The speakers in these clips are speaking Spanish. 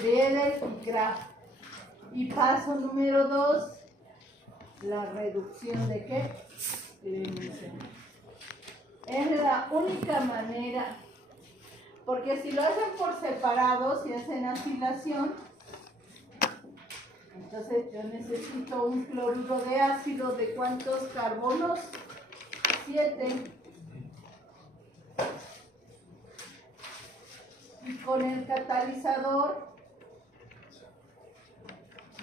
Friedel y Kraft. Y paso número 2, la reducción de ¿qué? Es la única manera, porque si lo hacen por separado, si hacen acilación, entonces yo necesito un cloruro de ácido de ¿cuántos carbonos? 7. Y con el catalizador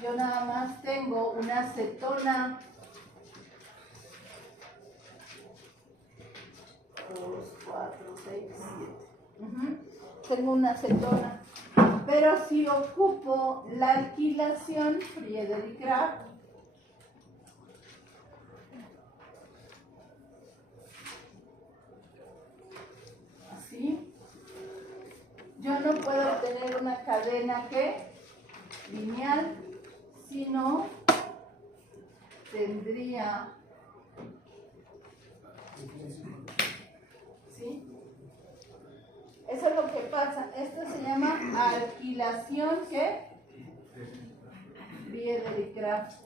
yo nada más tengo una acetona. 2, 4, 6, 7. Tengo una acetona. Pero si ocupo la alquilación, Friedel y Kraft, así, yo no puedo obtener una cadena que lineal, sino tendría, ¿sí? Eso es lo que pasa. Esto se llama alquilación, ¿qué? Friedel y Kraft.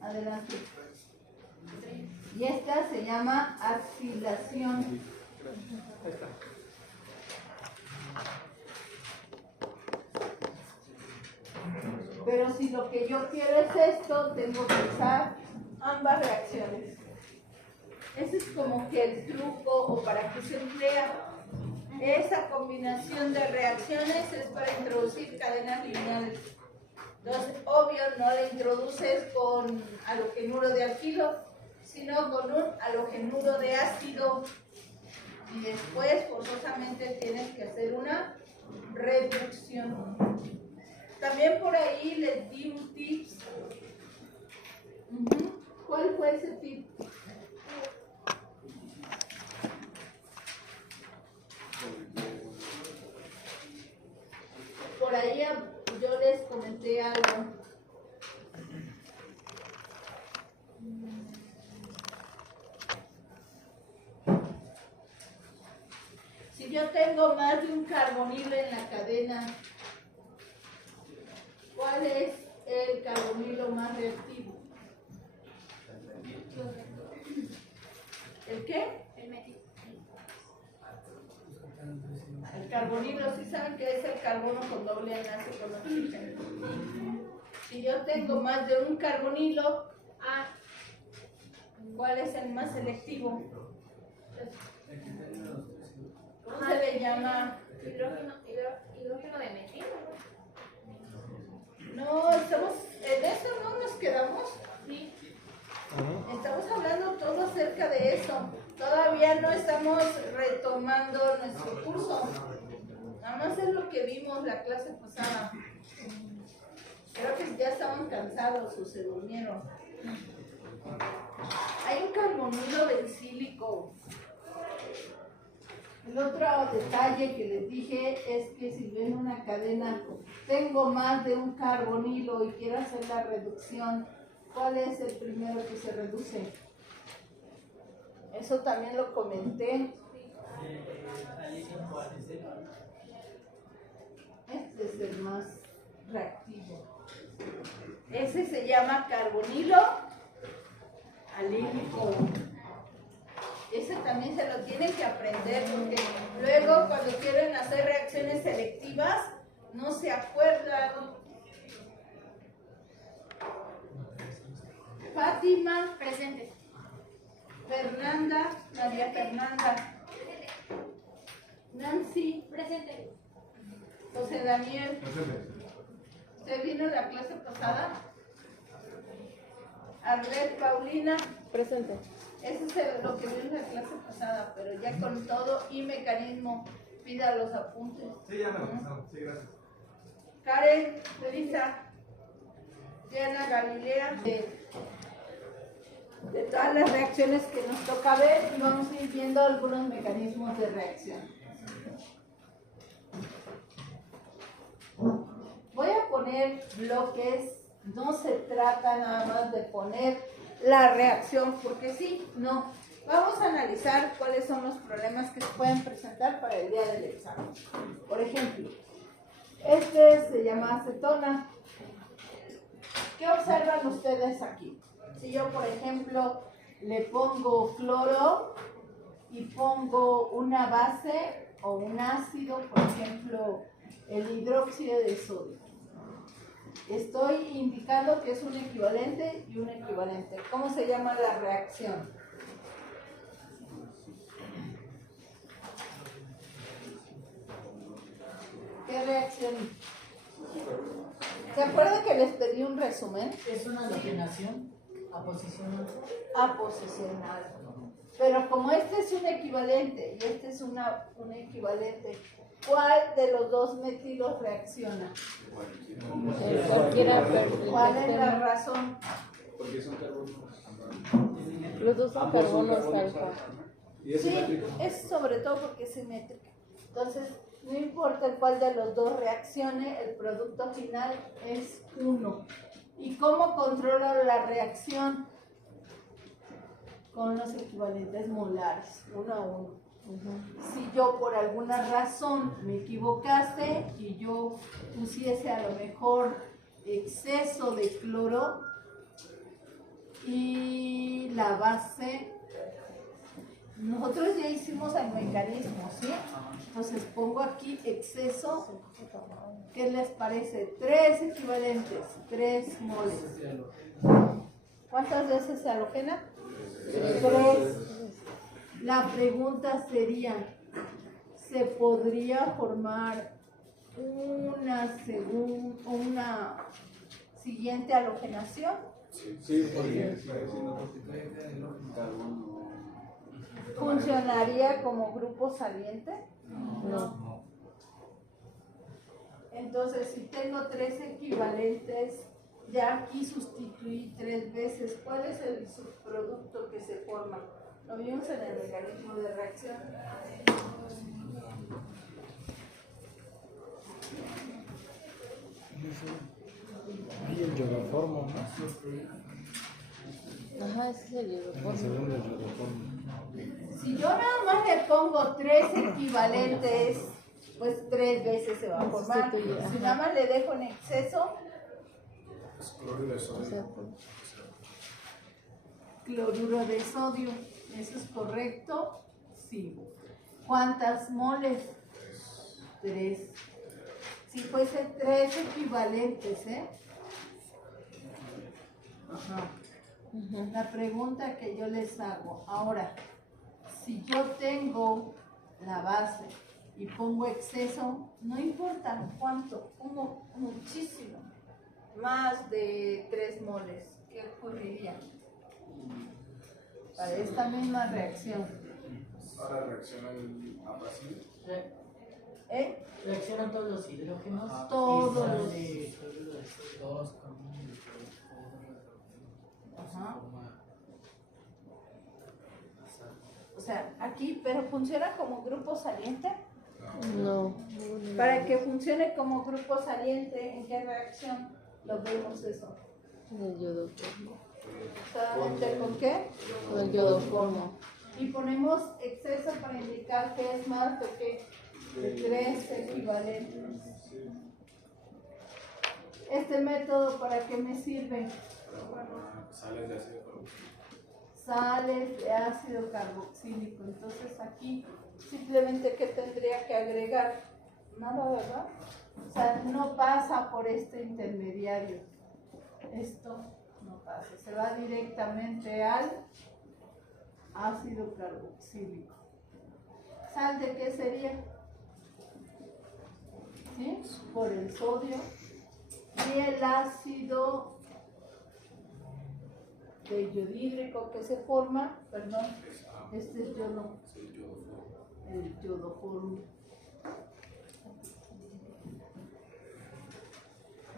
Adelante. Y esta se llama acilación. Pero si lo que yo quiero es esto, tengo que usar ambas reacciones. Ese es como que el truco o para qué se emplea. Esa combinación de reacciones es para introducir cadenas lineales. Entonces, obvio, no la introduces con halogenuro de alquilo, sino con un halogenuro de ácido. Y después, forzosamente, tienes que hacer una reducción. También por ahí les di un tips. ¿Cuál fue ese tip? Por ahí yo les comenté algo. Si yo tengo más de un carbonilo en la cadena, ¿cuál es el carbonilo más reactivo? ¿El qué? El metil. El carbonilo, ¿sí saben que es el carbono con doble enlace con oxígeno? Si yo tengo más de un carbonilo, ¿cuál es el más selectivo? ¿Cómo se le llama? Hidrógeno de metil, ¿no? No, estamos, en eso no nos quedamos. Sí. Estamos hablando todo acerca de eso. Todavía no estamos retomando nuestro curso. Nada más es lo que vimos la clase pasada. Creo que ya estaban cansados o se durmieron. Hay un carbonilo bencílico. El otro detalle que les dije es que si yo en una cadena tengo más de un carbonilo y quiero hacer la reducción, ¿cuál es el primero que se reduce? Eso también lo comenté. Este es el más reactivo. Ese se llama carbonilo alílico. Ese también se lo tienen que aprender porque luego cuando quieren hacer reacciones selectivas no se acuerdan. Fátima, Presente. Fernanda, María Fernanda, Nancy, Presente. José Daniel. ¿Usted vino a la clase pasada? Arlet, Paulina. Presente. Eso es lo que vimos en la clase pasada, pero ya con todo y mecanismo, pida los apuntes. Sí, ya me lo pasaron. Sí, gracias. Karen, Elisa, Diana, Galilea, de todas las reacciones que nos toca ver, y vamos a ir viendo algunos mecanismos de reacción. Voy a poner bloques, no se trata nada más de poner la reacción, porque sí, no. Vamos a analizar cuáles son los problemas que se pueden presentar para el día del examen. Por ejemplo, Este se llama acetona. ¿Qué observan ustedes aquí? Si yo, por ejemplo, le pongo cloro y pongo una base o un ácido, por ejemplo, el hidróxido de sodio. Estoy indicando que es un equivalente y un equivalente. ¿Cómo se llama la reacción? ¿Qué reacción? ¿Se acuerdan que les pedí un resumen? Es una halogenación aposicional. Aposicional. Pero como este es un equivalente y este es un equivalente, ¿cuál de los dos metilos reacciona? Cualquiera, ¿Cuál es la razón? Porque son carbonos. los dos son carbonos alfa. Y es Sí, simétrico. es sobre todo porque es simétrica. Entonces, no importa cuál de los dos reaccione, el producto final es 1. ¿Y cómo controlo la reacción? Con los equivalentes molares, 1 a 1. Si yo por alguna razón me equivocase y yo pusiese a lo mejor exceso de cloro y la base, nosotros ya hicimos el mecanismo, ¿sí? Entonces pongo aquí exceso, ¿qué les parece? 3 equivalentes, 3 moles. ¿Cuántas veces se halogena? 3. La pregunta sería, ¿se podría formar una siguiente halogenación? Sí, porque carbono. ¿Funcionaría como grupo saliente? No. Entonces, si tengo 3 equivalentes, ya aquí sustituí 3 veces. ¿Cuál es el subproducto que se forma? Lo vimos en el mecanismo de reacción. Y el yodoformo, ¿no? Ajá, ese es el El yodoformo. segundo es yodoformo. Si yo nada más le pongo 3 equivalentes, pues 3 veces se va a formar. Sustituye, Si ajá. nada más le dejo en exceso, Es cloruro de sodio. Exacto. cloruro de sodio. ¿Eso es correcto? Sí. ¿Cuántas moles? 3. Si fuese 3 equivalentes, ¿eh? Ajá. La pregunta que yo les hago, ahora, si yo tengo la base y pongo exceso, no importa cuánto, pongo muchísimo, más de 3 moles, ¿qué ocurriría? Para esta misma reacción, Ahora reacciona el abrasivo. ¿eh? Reaccionan todos los hidrógenos. Todos y sale los- cloruro de sodio, carbono, Ajá. O sea, aquí, pero funciona como grupo saliente. No. Para que funcione como grupo saliente, ¿en qué reacción lo vemos eso? El yodoformo. ¿Solamente con qué? Con el yodoformo. Y ponemos exceso para indicar que es más de que de 3 equivalentes. Este método, ¿para qué me sirve? Sales de ácido carboxílico. Sales de ácido carboxílico. Entonces aquí simplemente ¿qué tendría que agregar? Nada, ¿verdad? O sea, no pasa por este intermediario. Esto no pasa. Se va directamente al ácido carboxílico. ¿Sal de qué sería? ¿Sí? Por el sodio. Y el ácido de yodhídrico que se forma, perdón, este es yodo, Es el yodoformo. el yodoformo.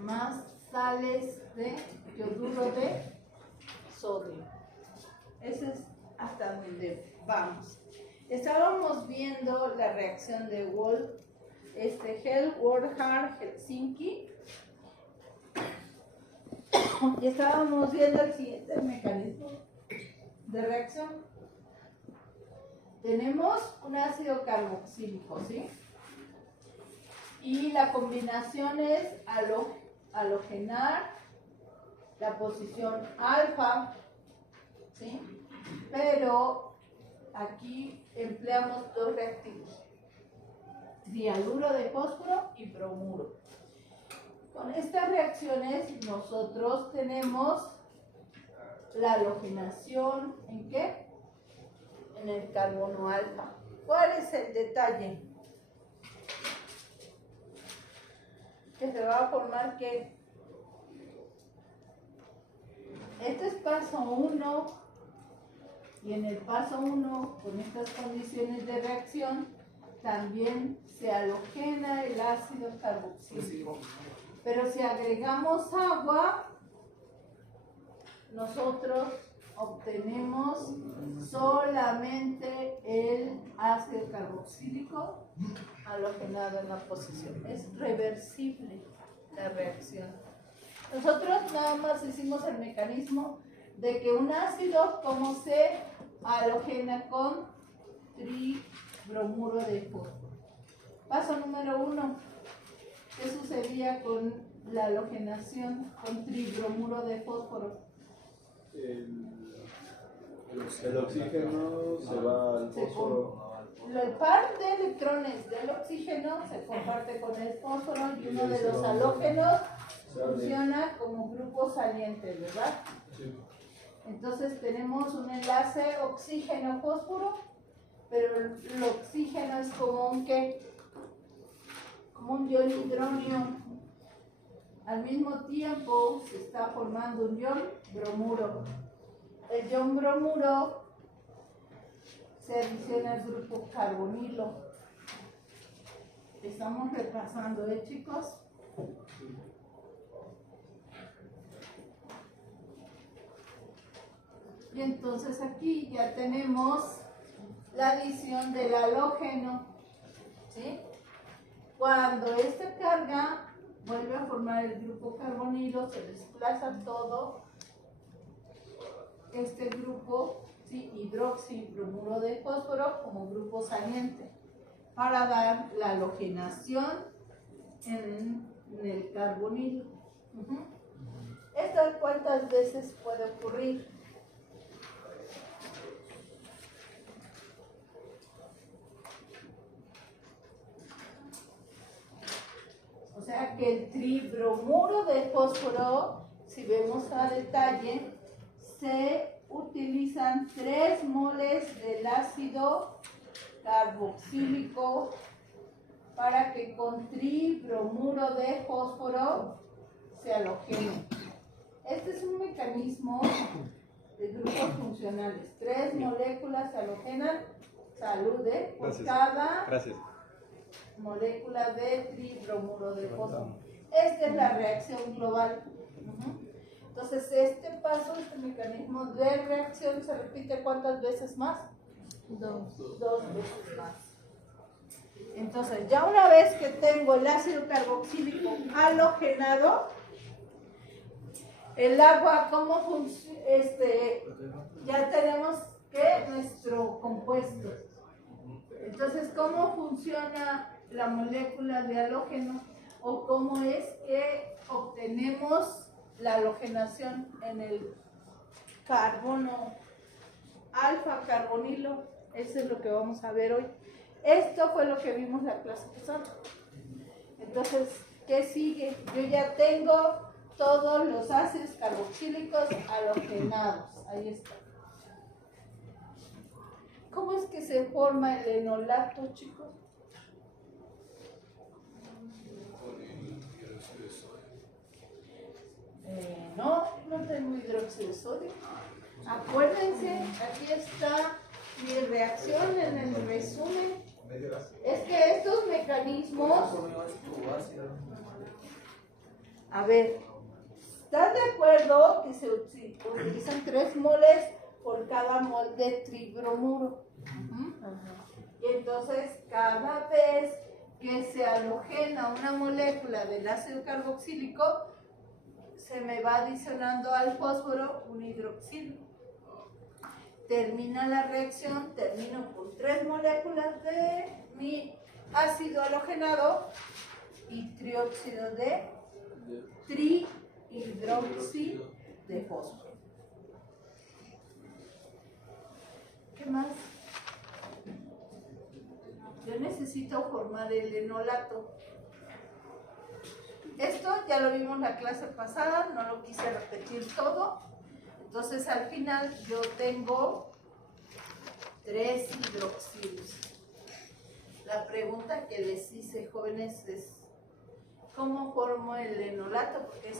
Más sales de yoduro de sodio. Ese es hasta donde vamos. Estábamos viendo la reacción de Wolf, Hell-Warhard, Helsinki. Y estábamos viendo el siguiente mecanismo de reacción. Tenemos un ácido carboxílico, ¿sí? Y la combinación es halogenar la posición alfa, ¿sí? Pero aquí empleamos dos reactivos, trihaluro de fósforo y bromuro. Con estas reacciones nosotros tenemos la halogenación, ¿en qué? En el carbono alfa. ¿Cuál es el detalle? Que se va a formar que este es paso 1 y en el paso 1 con estas condiciones de reacción también se halogena el ácido carboxílico. Pero si agregamos agua, nosotros obtenemos solamente el ácido carboxílico halogenado en la posición. Es reversible la reacción. Nosotros nada más hicimos el mecanismo de que un ácido, como se halogena con tribromuro de fósforo. Paso número 1. ¿Qué sucedía con la halogenación con tribromuro de fósforo? El oxígeno se va al fósforo. El par de electrones del oxígeno se comparte con el fósforo y uno de los halógenos funciona como grupo saliente, ¿verdad? Sí. Entonces tenemos un enlace oxígeno-fósforo, pero el oxígeno es como un ¿qué? Como un ion hidronio. Al mismo tiempo se está formando un ion bromuro. El ion bromuro se adiciona al grupo carbonilo. Estamos repasando, chicos? Y entonces aquí ya tenemos la adición del halógeno, ¿sí? Cuando esta carga vuelve a formar el grupo carbonilo, se desplaza todo este grupo, ¿sí? Hidroxibromuro de fósforo como grupo saliente para dar la halogenación en el carbonilo. ¿Estas cuántas veces puede ocurrir? O sea que el tribromuro de fósforo, si vemos a detalle, se utilizan 3 moles del ácido carboxílico para que con tribromuro de fósforo se halogene. Este es un mecanismo de grupos funcionales. 3 moléculas se halogenan, salude, por cada molécula de tribromuro de fósforo. Esta es la reacción global. Entonces, este paso, este mecanismo de reacción se repite ¿cuántas veces más? 2. 2 veces más. Entonces, ya una vez que tengo el ácido carboxílico halogenado, el agua, ¿cómo funciona? Ya tenemos que nuestro compuesto. Entonces, ¿cómo funciona la molécula de halógeno? ¿O cómo es que obtenemos la halogenación en el carbono alfa carbonilo? Eso es lo que vamos a ver hoy. Esto fue lo que vimos la clase pasada. Entonces, ¿qué sigue? Yo ya tengo todos los ácidos carboxílicos halogenados. Ahí está. ¿Cómo es que se forma el enolato, chicos? No tengo hidróxido de sodio. Acuérdense, aquí está mi reacción en el resumen. Es que estos mecanismos... A ver, ¿están de acuerdo que se utilizan 3 moles por cada mol de tribromuro? Y entonces, cada vez que se halogena una molécula del ácido carboxílico, se me va adicionando al fósforo un hidroxilo. Termina la reacción, termino con 3 moléculas de mi ácido halogenado y trióxido de trihidroxi de fósforo. ¿Qué más? Yo necesito formar el enolato. Esto ya lo vimos la clase pasada, no lo quise repetir todo. Entonces al final yo tengo 3 hidroxilos. La pregunta que les hice, jóvenes, es ¿cómo formo el enolato? Porque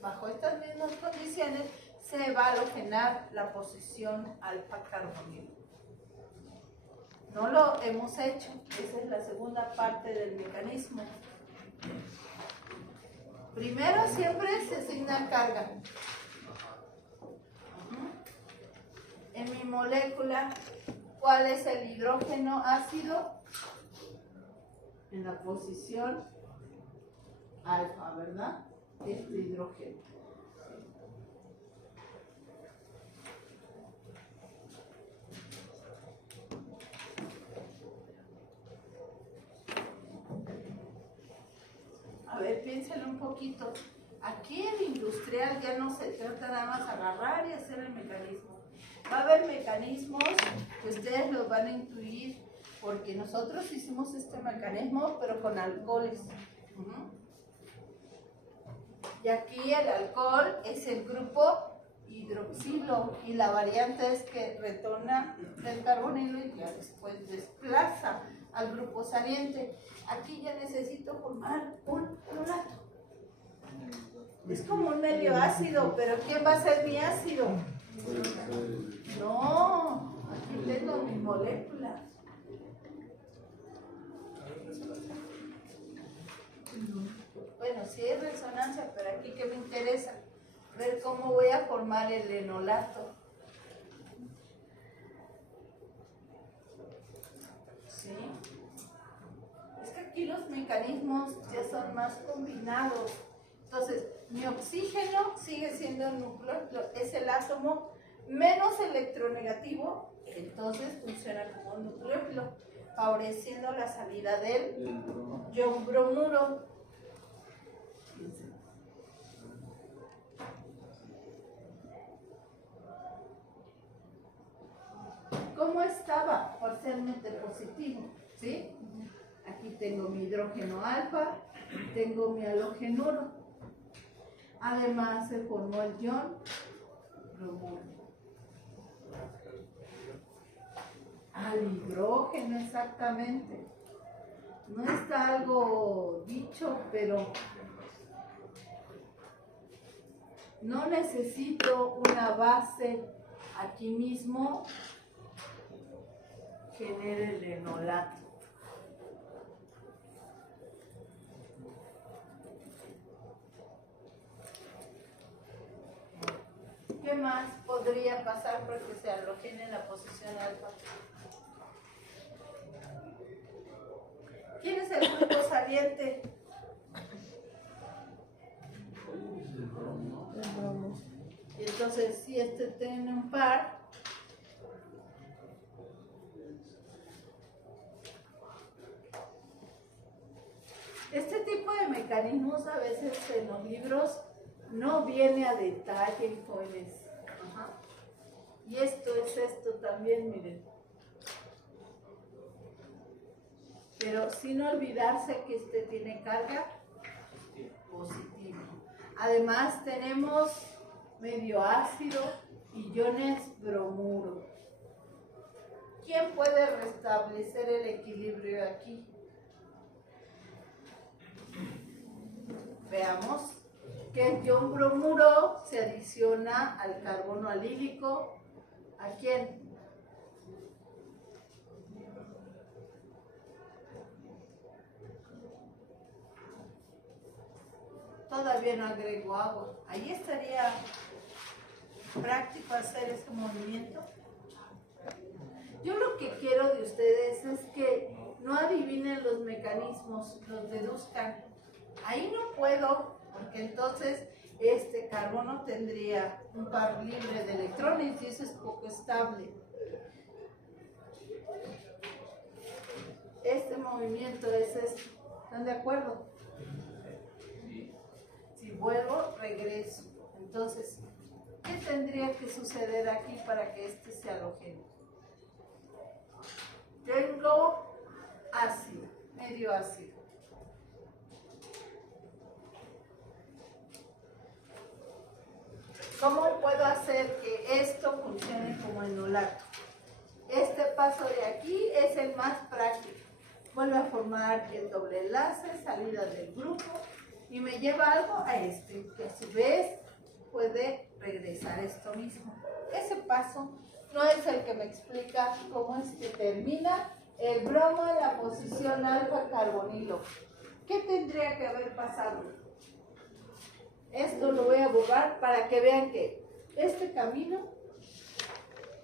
bajo estas mismas condiciones se va a halogenar la posición alfa carbonilo. No lo hemos hecho, esa es la segunda parte del mecanismo. Primero siempre se asigna carga. En mi molécula, ¿cuál es el hidrógeno ácido? En la posición alfa, ¿verdad? Este hidrógeno. A ver, piénsenlo un poquito. Aquí el industrial ya no se trata nada más de agarrar y hacer el mecanismo. Va a haber mecanismos que ustedes los van a intuir porque nosotros hicimos este mecanismo pero con alcoholes. Y aquí el alcohol es el grupo hidroxilo y la variante es que retorna el carbonilo y ya después desplaza al grupo saliente. Aquí ya necesito formar un enolato. Es como un medio ácido, pero ¿quién va a ser mi ácido? No, aquí tengo mi molécula. Bueno, sí hay resonancia, pero aquí que me interesa ver cómo voy a formar el enolato. ¿Sí? Es que aquí los mecanismos ya son más combinados. Entonces, mi oxígeno sigue siendo el núcleo, es el átomo menos electronegativo, entonces funciona como un nucleófilo, favoreciendo la salida del ion bromuro. ¿Cómo estaba? Parcialmente positivo, ¿sí? Aquí tengo mi hidrógeno alfa, tengo mi halogenuro. Además se formó el ion bromuro. Al hidrógeno, exactamente. No está algo dicho, pero no necesito una base aquí mismo genere el enolato. ¿Qué más podría pasar porque se halogene en la posición alfa? ¿Quién es el grupo saliente? El bromo. Y entonces, si este tiene un par, este tipo de mecanismos a veces en los libros no viene a detalle, jóvenes. Y esto es esto también, miren. Pero sin olvidarse que este tiene carga positiva. Además tenemos medio ácido y iones bromuro. ¿Quién puede restablecer el equilibrio aquí? Veamos que el ion bromuro se adiciona al carbono alílico. ¿A quién? Todavía no agrego agua. Ahí estaría práctico hacer ese movimiento. Yo lo que quiero de ustedes es que no adivinen los mecanismos, los deduzcan. Ahí no puedo, porque entonces este carbono tendría un par libre de electrones y eso es poco estable. Este movimiento es esto. ¿Están de acuerdo? Si vuelvo, regreso. Entonces, ¿qué tendría que suceder aquí para que este se halogene? Tengo ácido, medio ácido. ¿Cómo puedo hacer que esto funcione como enolato? Este paso de aquí es el más práctico. Vuelve a formar el doble enlace, salida del grupo y me lleva algo a este, que a su vez puede regresar esto mismo. Ese paso no es el que me explica cómo es que termina el bromo en la posición alfa carbonilo. ¿Qué tendría que haber pasado? Esto lo voy a borrar para que vean que este camino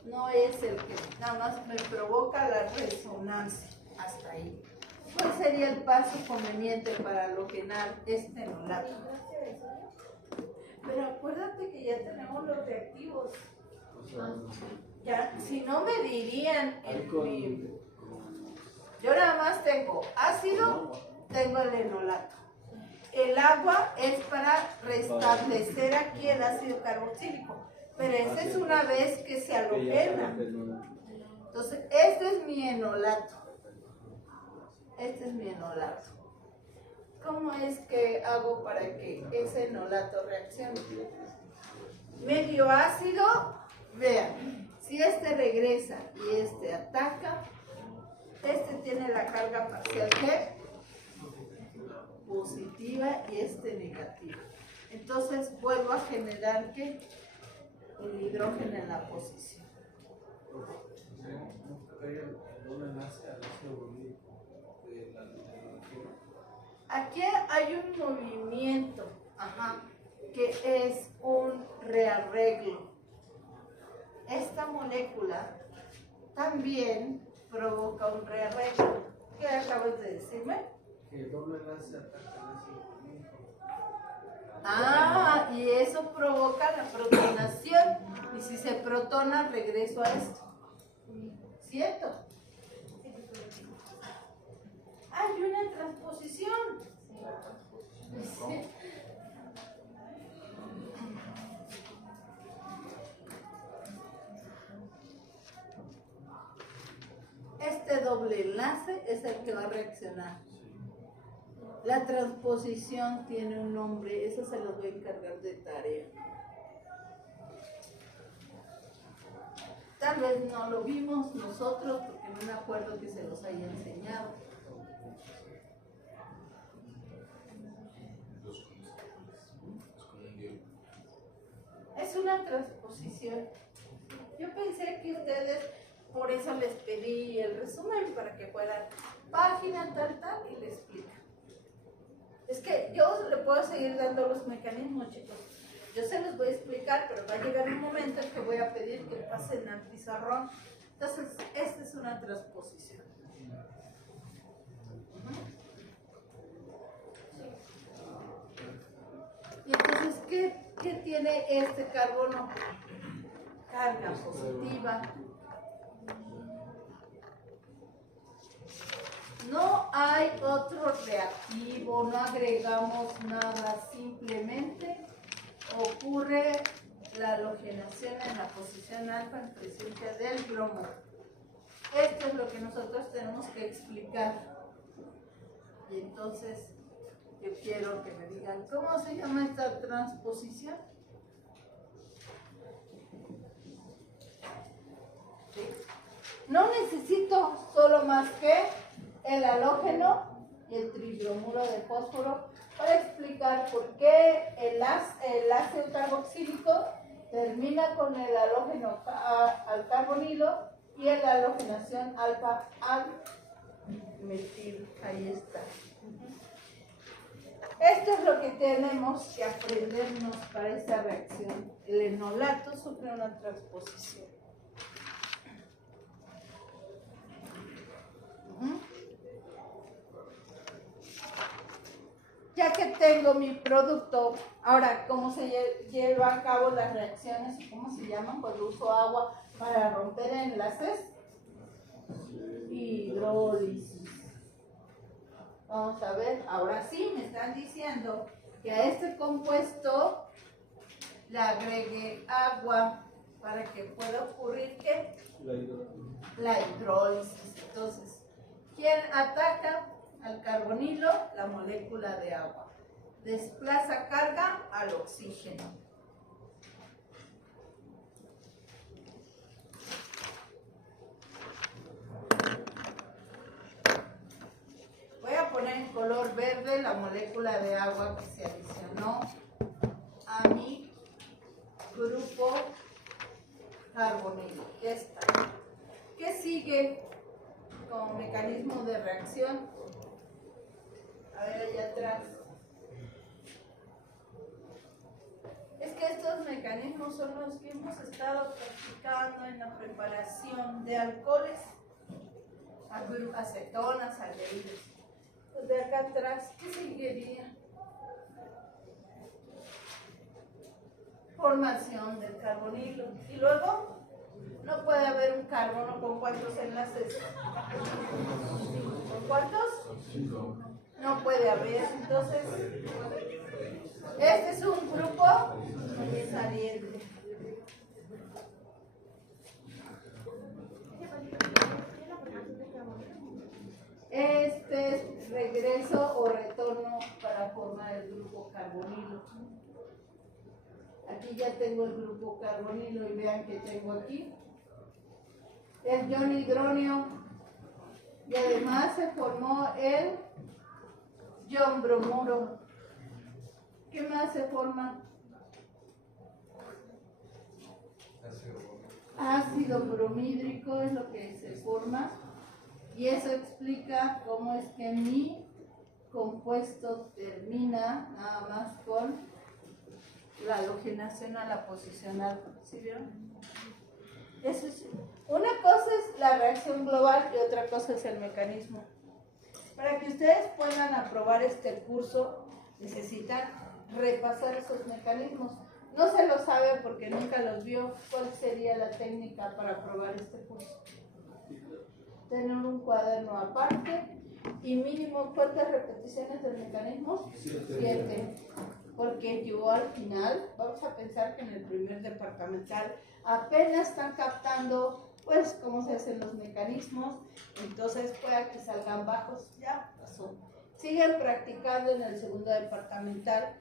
no es el que nada más me provoca la resonancia. Hasta ahí. ¿Cuál sería el paso conveniente para halogenar este enolato? Pero acuérdate que ya tenemos los reactivos. Ya, si no me dirían yo nada más tengo ácido, tengo el enolato. El agua es para restablecer aquí el ácido carboxílico, pero esta es una vez que se halogena. Entonces, este es mi enolato. Este es mi enolato. ¿Cómo es que hago para que ese enolato reaccione? Medio ácido, vean, si este regresa y este ataca, este tiene la carga parcial ¿qué? Positiva y este negativa. Entonces vuelvo a generar ¿qué? El hidrógeno en la posición. Aquí hay un movimiento, que es un rearreglo. Esta molécula también provoca un rearreglo. ¿Qué acabas de decirme? Que el doble enlace ataca el ácido carbónico. Y eso provoca la protonación. Y si se protona, regreso a esto. ¿Cierto? Hay una transposición. Sí. Este doble enlace es el que va a reaccionar. La transposición tiene un nombre, eso se los voy a encargar de tarea. Tal vez no lo vimos nosotros porque no me acuerdo que se los haya enseñado. Es una transposición. Yo pensé que ustedes, por eso les pedí el resumen para que fueran página tal y le explican. Es que yo le puedo seguir dando los mecanismos, chicos. Yo se los voy a explicar, pero va a llegar un momento en que voy a pedir que pasen al pizarrón. Entonces, esta es una transposición. Y entonces, ¿qué tiene este carbono? Carga positiva. No hay otro reactivo, no agregamos nada, simplemente ocurre la halogenación en la posición alfa en presencia del bromo. Esto es lo que nosotros tenemos que explicar. Y entonces yo quiero que me digan, ¿cómo se llama esta transposición? ¿Sí? No necesito solo más que el halógeno y el tribromuro de fósforo para explicar por qué el ácido carboxílico termina con el halógeno al carbonilo y la halogenación alfa al metil. Ahí está. Esto es lo que tenemos que aprendernos para esta reacción. El enolato sufre una transposición. Ya que tengo mi producto, ahora, ¿cómo se lleva a cabo las reacciones y cómo se llaman cuando uso agua para romper enlaces? Hidrólisis. Vamos a ver, ahora sí me están diciendo que a este compuesto le agregue agua para que pueda ocurrir ¿qué? La hidrólisis. Entonces, ¿quién ataca al carbonilo? La molécula de agua. Desplaza carga al oxígeno. Voy a poner en color verde la molécula de agua que se adicionó a mi grupo carbonilo. Ya está. ¿Qué sigue como mecanismo de reacción? A ver allá atrás. Es que estos mecanismos son los que hemos estado practicando en la preparación de alcoholes, acetonas, aldehídos. Pues de acá atrás, ¿qué seguiría? Formación del carbonilo. Y luego, no puede haber un carbono con ¿cuántos enlaces? ¿Con cuántos? No puede haber. Entonces, este es un grupo saliente. Este es regreso o retorno para formar el grupo carbonilo. Aquí ya tengo el grupo carbonilo y vean que tengo aquí el ion hidronio y además se formó el ion bromuro. ¿Qué más se forma? Ácido bromídrico es lo que se forma y eso explica cómo es que mi compuesto termina nada más con la halogenación a la posicional. ¿Sí vieron? Eso es, una cosa es la reacción global y otra cosa es el mecanismo. Para que ustedes puedan aprobar este curso necesitan repasar esos mecanismos. No se lo sabe porque nunca los vio. ¿Cuál sería la técnica para aprobar este curso? Tener un cuaderno aparte y mínimo ¿cuántas repeticiones del mecanismo? 7. Porque yo al final, vamos a pensar que en el primer departamental apenas están captando pues cómo se hacen los mecanismos, entonces pueda que salgan bajos, ya pasó. Siguen practicando en el segundo departamental,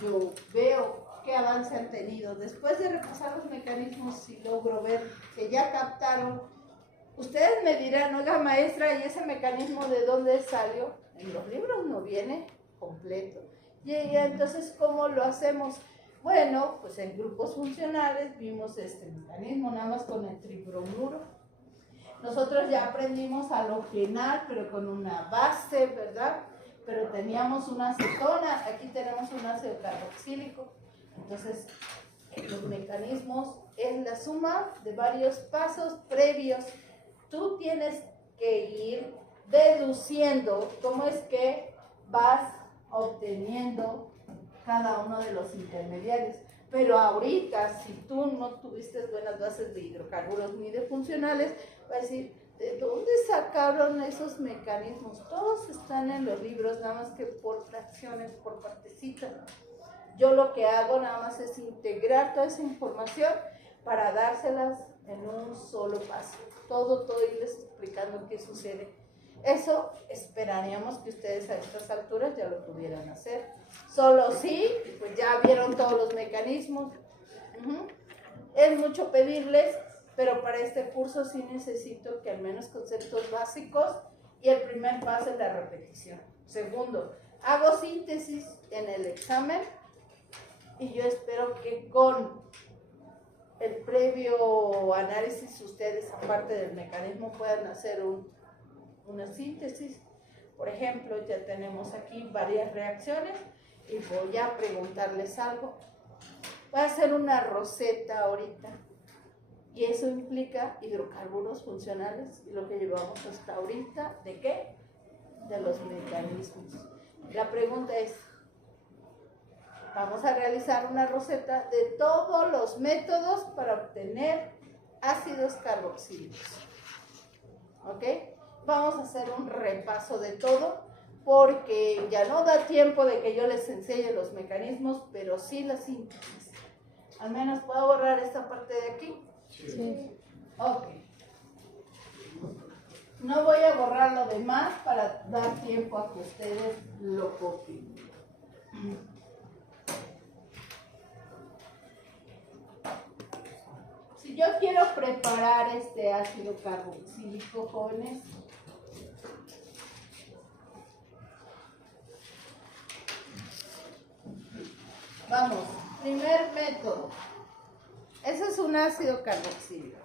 yo veo qué avance han tenido. Después de repasar los mecanismos, si logro ver que ya captaron, ustedes me dirán, oiga maestra, ¿y ese mecanismo de dónde salió? En los libros no viene completo. Y entonces, ¿cómo lo hacemos? Bueno, pues en grupos funcionales vimos este mecanismo, nada más con el tribromuro. Nosotros ya aprendimos a halogenar, pero con una base, ¿verdad? Pero teníamos una acetona, aquí tenemos un ácido carboxílico. Entonces, los mecanismos es la suma de varios pasos previos. Tú tienes que ir deduciendo cómo es que vas obteniendo cada uno de los intermediarios. Pero ahorita, si tú no tuviste buenas bases de hidrocarburos ni de funcionales, vas a decir, ¿de dónde sacaron esos mecanismos? Todos están en los libros, nada más que por fracciones, por partecitas. Yo lo que hago nada más es integrar toda esa información para dárselas en un solo paso. Todo irles explicando qué sucede. Eso esperaríamos que ustedes a estas alturas ya lo pudieran hacer. Solo sí, pues ya vieron todos los mecanismos. Es mucho pedirles, pero para este curso sí necesito que al menos conceptos básicos y el primer paso es la repetición. Segundo, hago síntesis en el examen y yo espero que con el previo análisis ustedes, aparte del mecanismo, puedan hacer una síntesis. Por ejemplo, ya tenemos aquí varias reacciones y voy a preguntarles algo. Voy a hacer una roseta ahorita y eso implica hidrocarburos funcionales y lo que llevamos hasta ahorita, ¿de qué? De los mecanismos. La pregunta es, vamos a realizar una roseta de todos los métodos para obtener ácidos carboxílicos. ¿Ok? Vamos a hacer un repaso de todo porque ya no da tiempo de que yo les enseñe los mecanismos, pero sí la síntesis. Al menos puedo borrar esta parte de aquí. Sí. Ok. No voy a borrar lo demás para dar tiempo a que ustedes lo copien. Si yo quiero preparar este ácido carboxílico, jóvenes, vamos, primer método. Ese es un ácido carboxílico.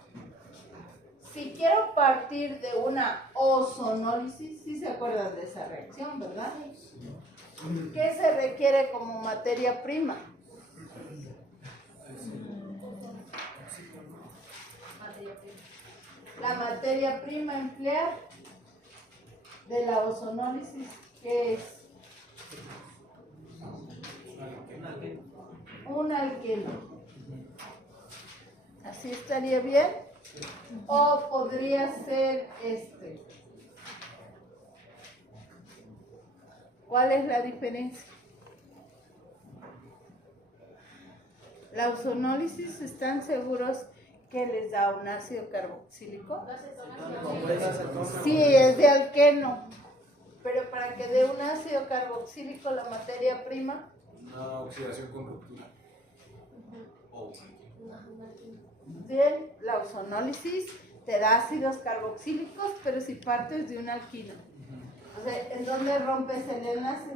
Si quiero partir de una ozonólisis, ¿sí se acuerdan de esa reacción, verdad? ¿Qué se requiere como materia prima? La materia prima a emplear de la ozonólisis, ¿qué es? Un alqueno. ¿Así estaría bien? O podría ser este. ¿Cuál es la diferencia? La ozonólisis, ¿están seguros que les da un ácido carboxílico? Sí, es de alqueno. Pero para que dé un ácido carboxílico, la materia prima. Una oxidación con ruptura. O Bien, la ozonólisis te da ácidos carboxílicos, pero si partes de un alquino. O sea, ¿en dónde rompes el enlace?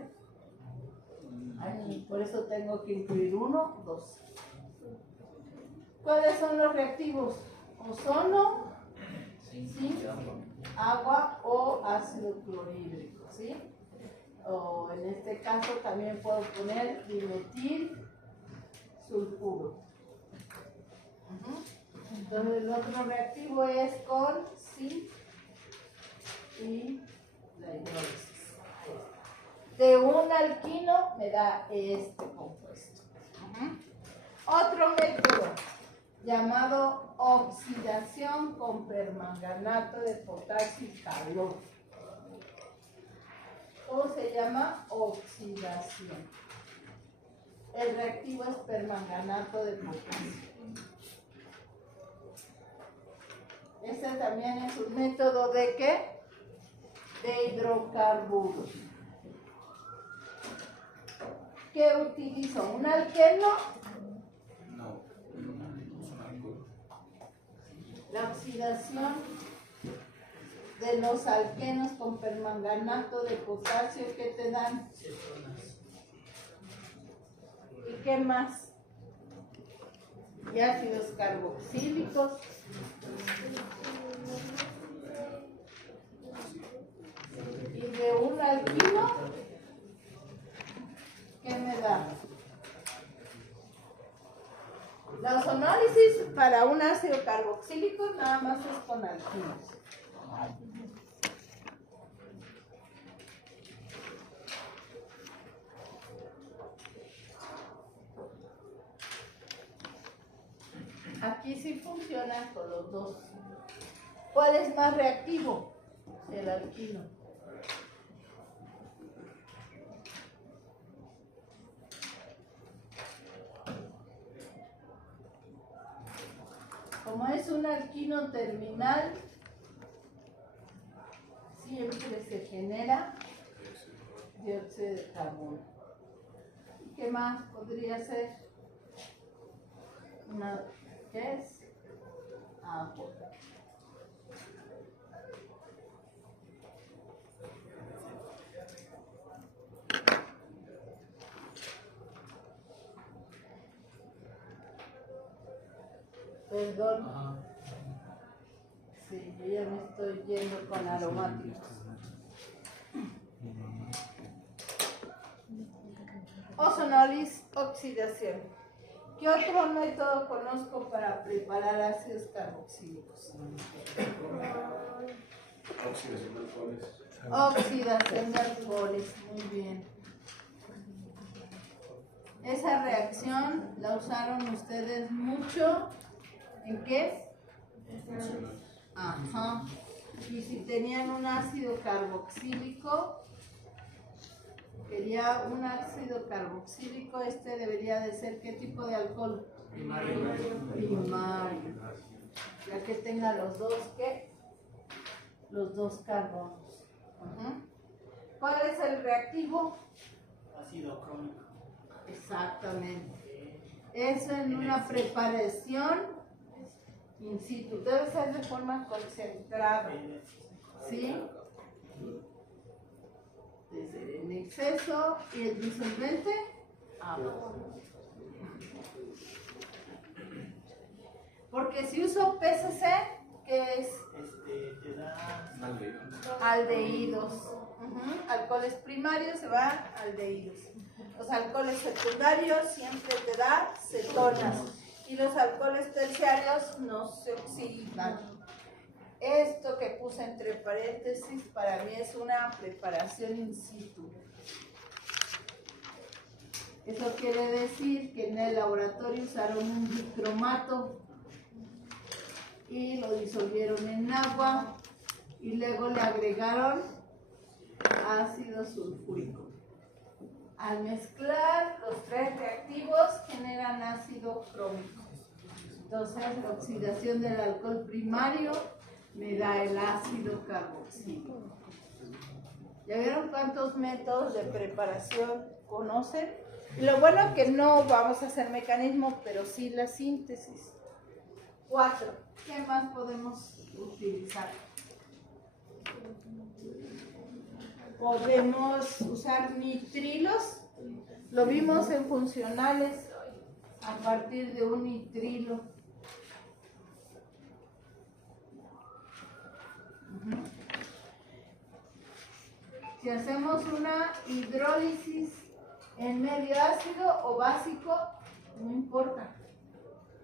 Aquí, por eso tengo que incluir 1, 2. ¿Cuáles son los reactivos? Ozono, ¿sí? Agua o ácido clorhídrico, ¿sí? O en este caso también puedo poner dimetil sulfuro. Entonces el otro reactivo es con zinc y la hidrólisis. De un alquino me da este compuesto. Otro método llamado oxidación con permanganato de potasio y calor. ¿Cómo se llama? Oxidación. El reactivo es permanganato de potasio. Este también es un método de ¿qué? De hidrocarburos. ¿Qué utilizo? ¿Un alqueno? no, es un alcohol. La oxidación de los alquenos con permanganato de potasio, ¿qué te dan? ¿Y qué más? Y ácidos carboxílicos. Y de un alquino, ¿qué me da? La ozonólisis para un ácido carboxílico nada más es con alquinos. Aquí sí funciona con los dos. ¿Cuál es más reactivo? El alquino. Como es un alquino terminal, siempre se genera dióxido de carbono. ¿Y qué más podría ser? ¿Qué es? Agua. Perdón. Sí, yo ya me estoy yendo con aromáticos. Ozonólisis, oxidación. ¿Qué otro método conozco para preparar ácidos carboxílicos? Oxidación de alcoholes. Oxidación de alcoholes, muy bien. Esa reacción la usaron ustedes mucho. ¿En qué? Ajá. Y si tenían un ácido carboxílico, sería un ácido carboxílico. Este debería de ser, ¿qué tipo de alcohol? Primario. Ya que tenga los dos, ¿qué? Los dos carbonos. ¿Cuál es el reactivo? Ácido crónico. Exactamente. Eso en una preparación in situ. Debe ser de forma concentrada. ¿Sí? Desde en exceso. ¿Y el disolvente? Agua. Porque si uso PCC, ¿qué es? Te da Aldehídos. Alcoholes primarios se van aldehídos. Los alcoholes secundarios siempre te dan cetonas. Y los alcoholes terciarios no se oxidan. Esto que puse entre paréntesis para mí es una preparación in situ. Eso quiere decir que en el laboratorio usaron un dicromato y lo disolvieron en agua y luego le agregaron ácido sulfúrico. Al mezclar los tres reactivos generan ácido crómico. Entonces la oxidación del alcohol primario me da el ácido carboxílico. ¿Ya vieron cuántos métodos de preparación conocen? Y lo bueno que no vamos a hacer mecanismo, pero sí la síntesis. 4. ¿Qué más podemos utilizar? Podemos usar nitrilos. Lo vimos en funcionales a partir de un nitrilo. Si hacemos una hidrólisis en medio ácido o básico, no importa.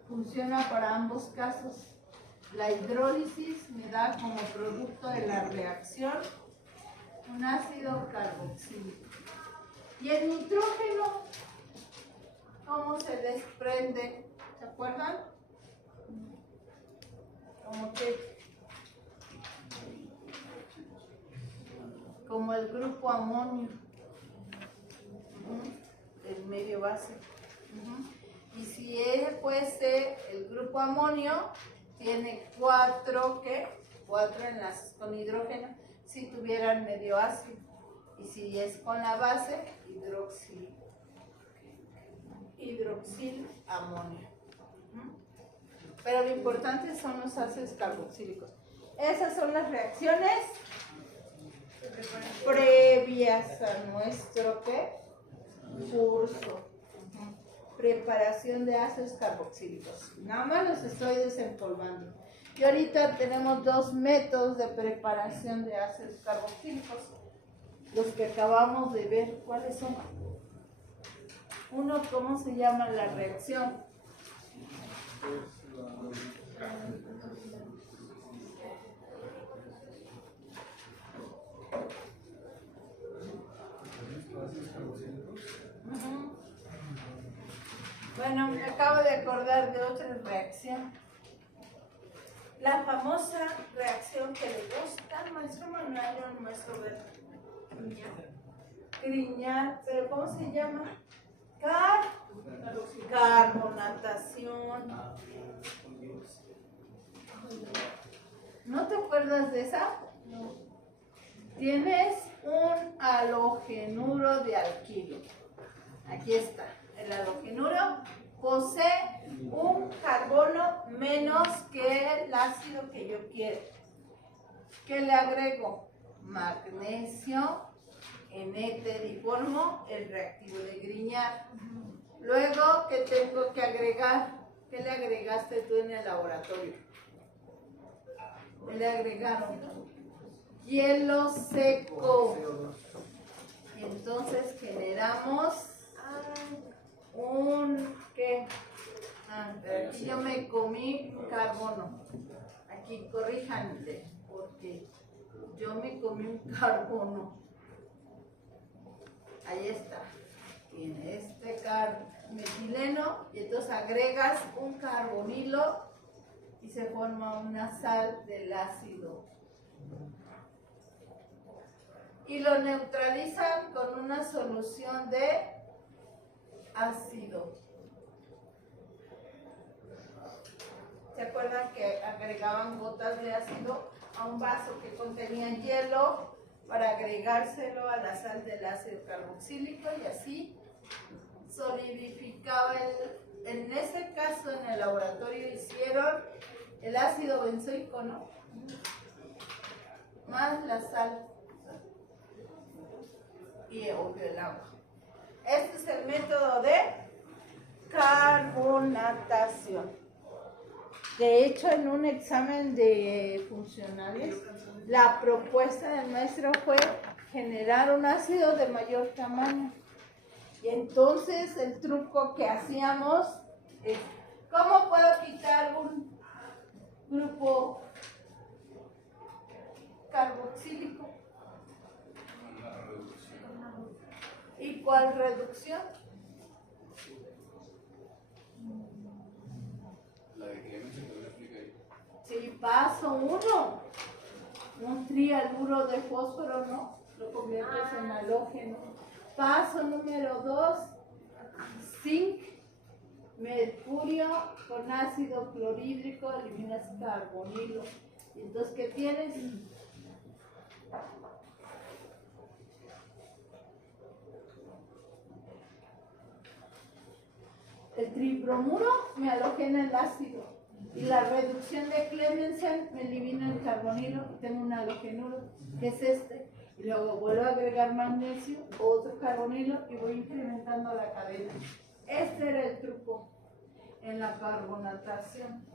Funciona para ambos casos. La hidrólisis me da como producto de la reacción un ácido carboxílico. Y el nitrógeno, ¿cómo se desprende? ¿Se acuerdan? Como que como el grupo amonio, el medio base. Y si fuese el grupo amonio, tiene 4 enlaces con hidrógeno si tuvieran medio ácido. Y si es con la base, hidroxilamonio. Pero lo importante son los ácidos carboxílicos. Esas son las reacciones previas a nuestro curso. Preparación de ácidos carboxílicos. Nada más los estoy desempolvando. Y ahorita tenemos 2 métodos de preparación de ácidos carboxílicos. Los que acabamos de ver, ¿cuáles son? Uno, ¿cómo se llama la reacción? Bueno, me acabo de acordar de otra reacción. La famosa reacción que le gusta al maestro Manuel y al maestro Grignard, pero ¿cómo se llama? Carbonatación. ¿No te acuerdas de esa? No. Tienes un halogenuro de alquilo. Aquí está. El halogenuro posee un carbono menos que el ácido que yo quiero. ¿Qué le agrego? Magnesio en éter y formo el reactivo de Grignard. Luego, ¿qué tengo que agregar? ¿Qué le agregaste tú en el laboratorio? ¿Qué le agregaron? Hielo seco. Entonces generamos ¿qué? Aquí yo me comí un carbono. Aquí corríjanle, porque yo me comí un carbono. Ahí está. Tiene este metileno y entonces agregas un carbonilo y se forma una sal del ácido y lo neutralizan con una solución de ácido. ¿Se acuerdan que agregaban gotas de ácido a un vaso que contenía hielo para agregárselo a la sal del ácido carboxílico y así solidificaba en ese caso en el laboratorio hicieron el ácido benzoico, ¿no? Más la sal y obvio el agua. Este es el método de carbonatación. De hecho, en un examen de funcionales, la propuesta del maestro fue generar un ácido de mayor tamaño. Y entonces el truco que hacíamos es, ¿cómo puedo quitar un grupo carboxílico? Una reducción. ¿Y cuál reducción? La de Clemens se puede explicar ahí. Sí, paso 1. Un trihaluro de fósforo, ¿no? Lo conviertes en halógeno. Paso número 2. Zinc, mercurio con ácido clorhídrico, eliminas carbonilo. ¿Y entonces qué tienes? El tribromuro me halogena el ácido y la reducción de Clemensen me elimina el carbonilo y tengo un halogenuro, que es este. Y luego vuelvo a agregar magnesio, otro carbonilo y voy incrementando la cadena. Este era el truco en la carbonatación.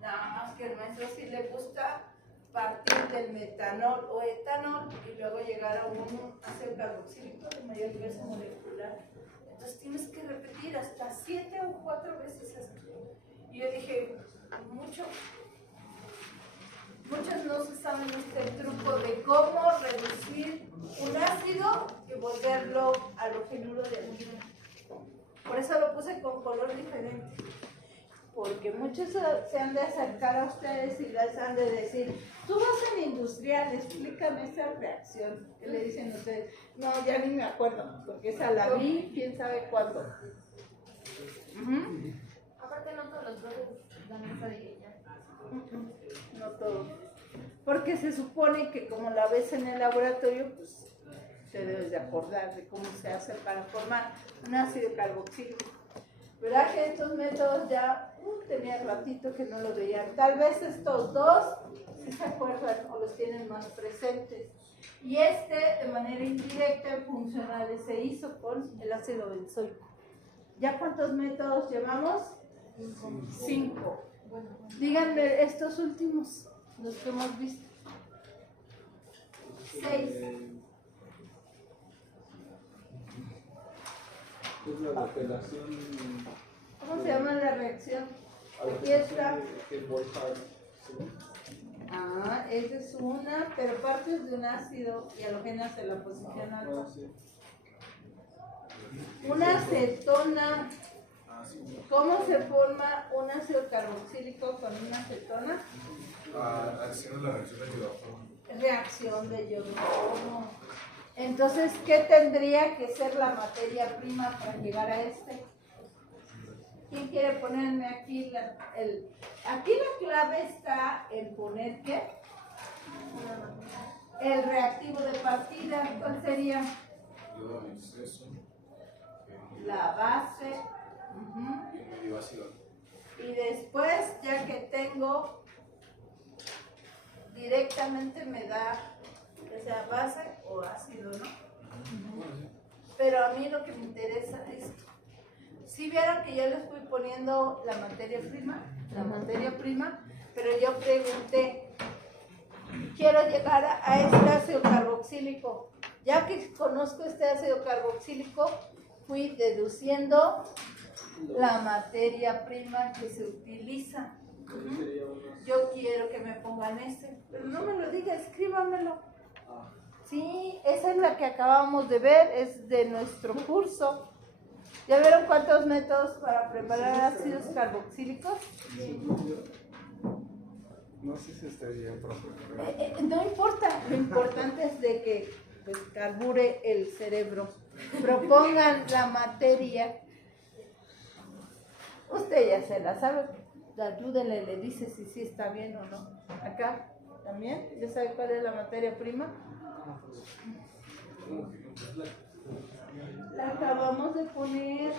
Nada más que el maestro sí le gusta partir del metanol o etanol y luego llegar a un ácido carboxílico de mayor peso molecular. Entonces tienes que repetir hasta 7 o 4 veces esto. Y yo dije, muchos no se saben este truco de cómo reducir un ácido y volverlo halogenuro de aluminio. Por eso lo puse con color diferente. Porque muchos se han de acercar a ustedes y les han de decir, tú vas en industrial, explícame esa reacción. ¿Qué le dicen ustedes? No, ya ni me acuerdo, porque esa la vi, quién sabe cuándo. Aparte no todos los profes dan esa dirección. No todo. Porque se supone que como la ves en el laboratorio, pues te debes de acordar de cómo se hace para formar un ácido carboxílico. ¿Verdad que estos métodos ya tenía ratito que no los veían? Tal vez estos dos sí se acuerdan o los tienen más presentes. Y este, de manera indirecta, en funcionales, se hizo con el ácido benzoico. ¿Ya cuántos métodos llevamos? 5. Díganme estos últimos, los que hemos visto. 6. Es la relación. ¿Cómo se llama la reacción? Aquí está. Ah, esa es una, pero partes de un ácido y halogenas en la posición alfa. Una acetona. ¿Cómo se forma un ácido carboxílico con una acetona? Haciendo la reacción de iodoformo. Reacción de iodoformo. Entonces, ¿qué tendría que ser la materia prima para llegar a este? ¿Quién quiere ponerme aquí aquí la clave está en poner ¿qué? El reactivo de partida. ¿Cuál sería? Yodo en exceso. La base. Y un medio ácido. Y después, ya que tengo, directamente me da que sea base o ácido, ¿no? Pero a mí lo que me interesa es esto. Si vieron que yo les fui poniendo la materia prima, pero yo pregunté, quiero llegar a este ácido carboxílico. Ya que conozco este ácido carboxílico, fui deduciendo la materia prima que se utiliza. Yo quiero que me pongan este, pero no me lo diga, escríbamelo. Sí, esa es la que acabamos de ver, es de nuestro curso. ¿Ya vieron cuántos métodos para preparar ácidos carboxílicos? No sé si está bien, profe. No importa, lo importante es de que pues carbure el cerebro. Propongan la materia. Usted ya se la sabe. Ayúdenle, le dice si sí está bien o no. Acá también. ¿Ya sabe cuál es la materia prima? La acabamos de poner.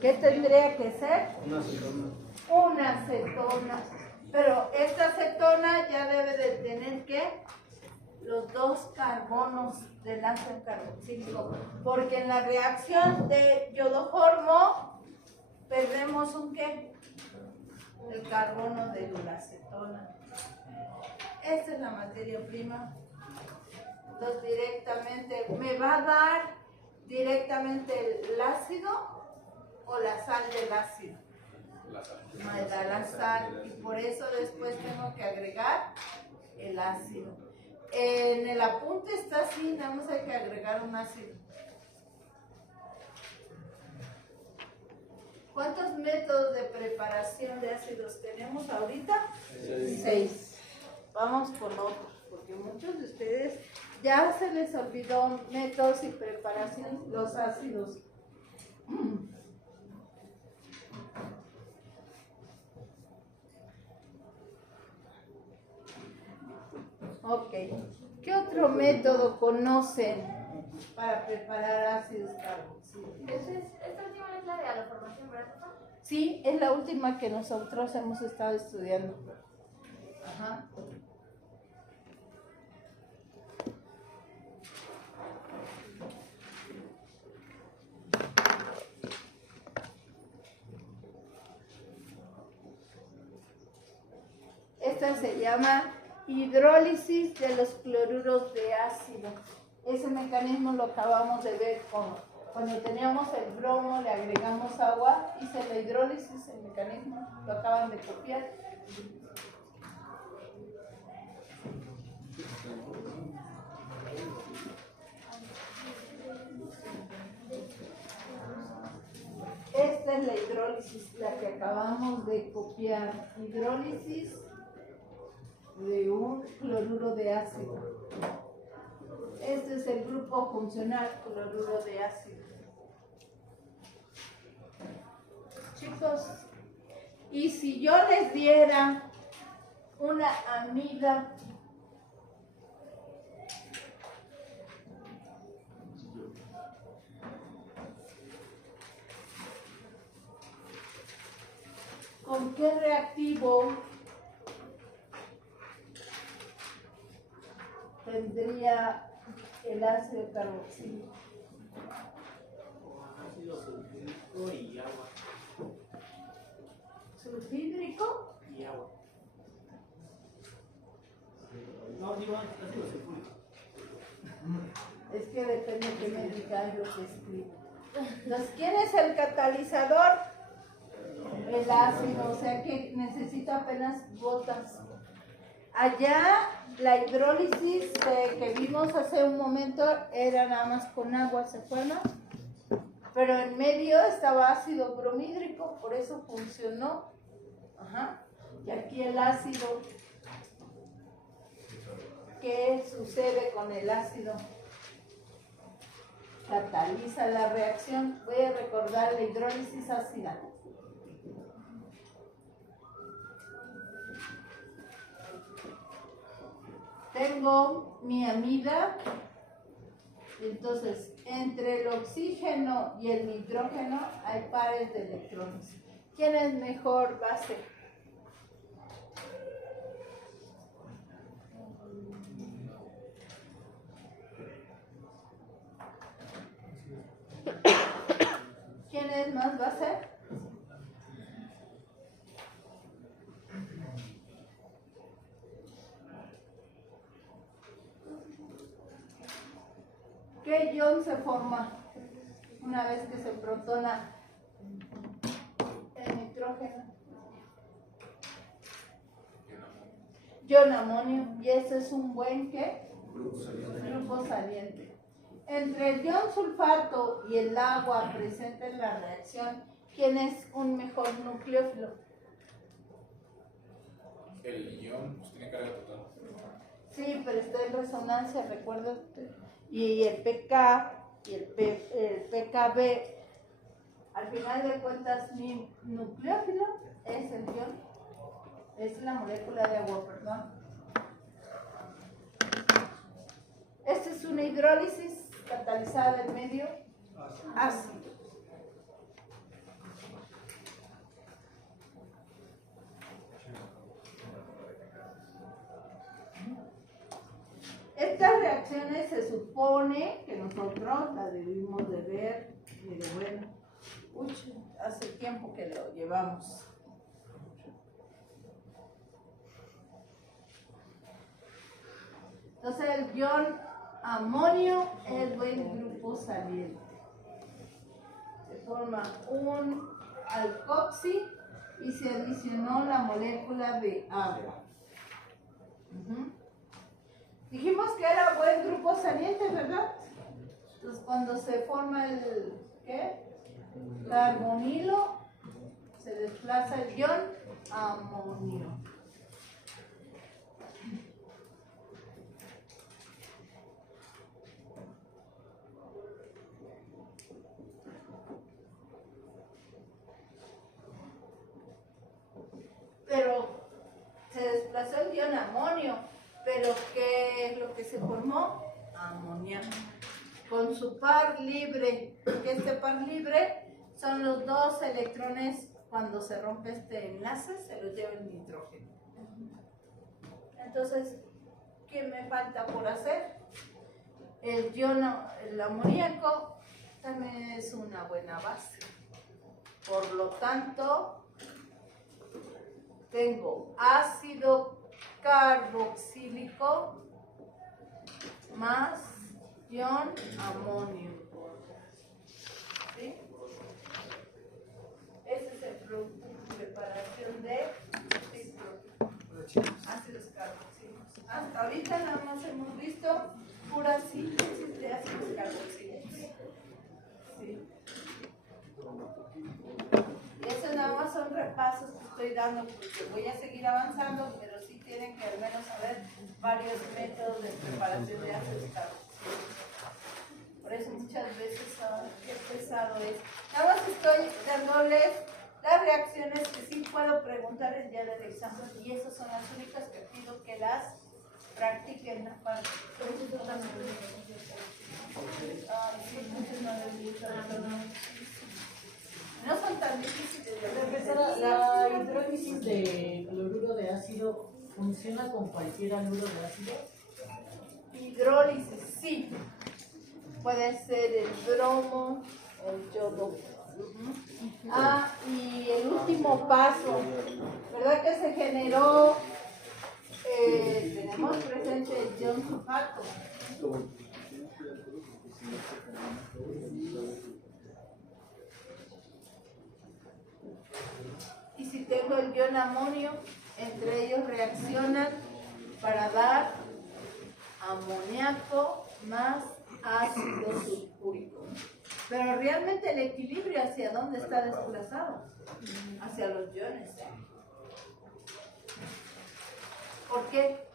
¿Qué tendría que ser? Una acetona. Una acetona. Pero esta acetona ya debe de tener ¿qué? Los 2 carbonos del ácido carboxílico. Porque en la reacción de iodoformo perdemos un ¿qué? El carbono de la acetona. Esta es la materia prima. Entonces directamente me va a dar directamente el ácido o la sal del ácido. Me da la sal y por eso después tengo que agregar el ácido. En el apunte está así, nada más hay que agregar un ácido. ¿Cuántos métodos de preparación de ácidos tenemos ahorita? 6. Vamos con otros, porque muchos de ustedes ya se les olvidó métodos y preparación, los ácidos. Ok. ¿Qué otro método conocen para preparar ácidos carboxílicos? Esta última es la de haloformación, ¿verdad, papá? Sí, es la última que nosotros hemos estado estudiando. Ajá. Esta se llama hidrólisis de los cloruros de ácido. Ese mecanismo lo acabamos de ver cuando teníamos el bromo, le agregamos agua, hice la hidrólisis, el mecanismo, lo acaban de copiar. Esta es la hidrólisis, la que acabamos de copiar. Hidrólisis de un cloruro de ácido. Este es el grupo funcional cloruro de ácido. Chicos, y si yo les diera una amida, ¿con qué reactivo tendría el ácido carboxílico? Ácido sulfúrico y agua. ¿Sulfídrico? Y agua. No, digo ácido sulfúrico. Es que depende de qué me digan lo que escribo. Entonces, ¿quién es el catalizador? El ácido, o sea que necesito apenas gotas. Allá la hidrólisis que vimos hace un momento era nada más con agua, ¿se acuerdan? Pero en medio estaba ácido bromídrico, por eso funcionó. Ajá. Y aquí el ácido. ¿Qué sucede con el ácido? Cataliza la reacción. Voy a recordar la hidrólisis ácida. Tengo mi amida, entonces entre el oxígeno y el nitrógeno hay pares de electrones. ¿Quién es mejor base? ¿Quién es más base? ¿Qué ion se forma una vez que se protona el nitrógeno? Ion amonio. Y ese es un buen ¿qué? Grupo saliente. Entre el ion sulfato y el agua presente en la reacción, ¿quién es un mejor nucleófilo? El ion pues, tiene carga total. Sí, pero está en resonancia, recuérdate. Y el pK y el pKb, al final de cuentas, mi nucleófilo es el ion, es la molécula de agua, perdón. Esta es una hidrólisis catalizada del medio ácido. Estas reacciones se supone que nosotros las debimos de ver, mire, bueno, hace tiempo que lo llevamos. Entonces el ion amonio es buen grupo saliente. Se forma un alcoxi y se adicionó la molécula de agua. Dijimos que era buen grupo saliente, ¿verdad? Entonces cuando se forma el carbonilo, se desplaza el ion amonio. Pero se desplazó el ion amonio, pero ¿qué es lo que se formó? Amoníaco. Con su par libre, que este par libre son los dos electrones, cuando se rompe este enlace, se los lleva el nitrógeno. Entonces, ¿qué me falta por hacer? El amoníaco también es una buena base. Por lo tanto, tengo ácido carboxílico más ion amonio. ¿Sí? Ese es el producto de preparación de ácidos carboxílicos. Hasta ahorita nada más hemos visto pura síntesis de ácidos carboxílicos. ¿Sí? Y eso nada más son repasos que estoy dando porque voy a seguir avanzando, pero sí tienen que al menos saber varios métodos de preparación de ácidos carboxílicos. Por eso muchas veces, qué pesado es. Nada más estoy dándoles las reacciones que sí puedo preguntar el día del examen y esas son las únicas que pido que las practiquen aparte. No son tan difíciles de Profesora, la hidrólisis de cloruro de ácido funciona con cualquier anuro de ácido. Hidrólisis, sí. Puede ser el bromo, el yodo. Y el último paso, ¿verdad que se generó? Tenemos presente el ion sulfato. Y si tengo el ion amonio, entre ellos reaccionan para dar amoníaco más ácido sulfúrico. Pero realmente el equilibrio hacia dónde está desplazado, hacia los iones. ¿Por qué?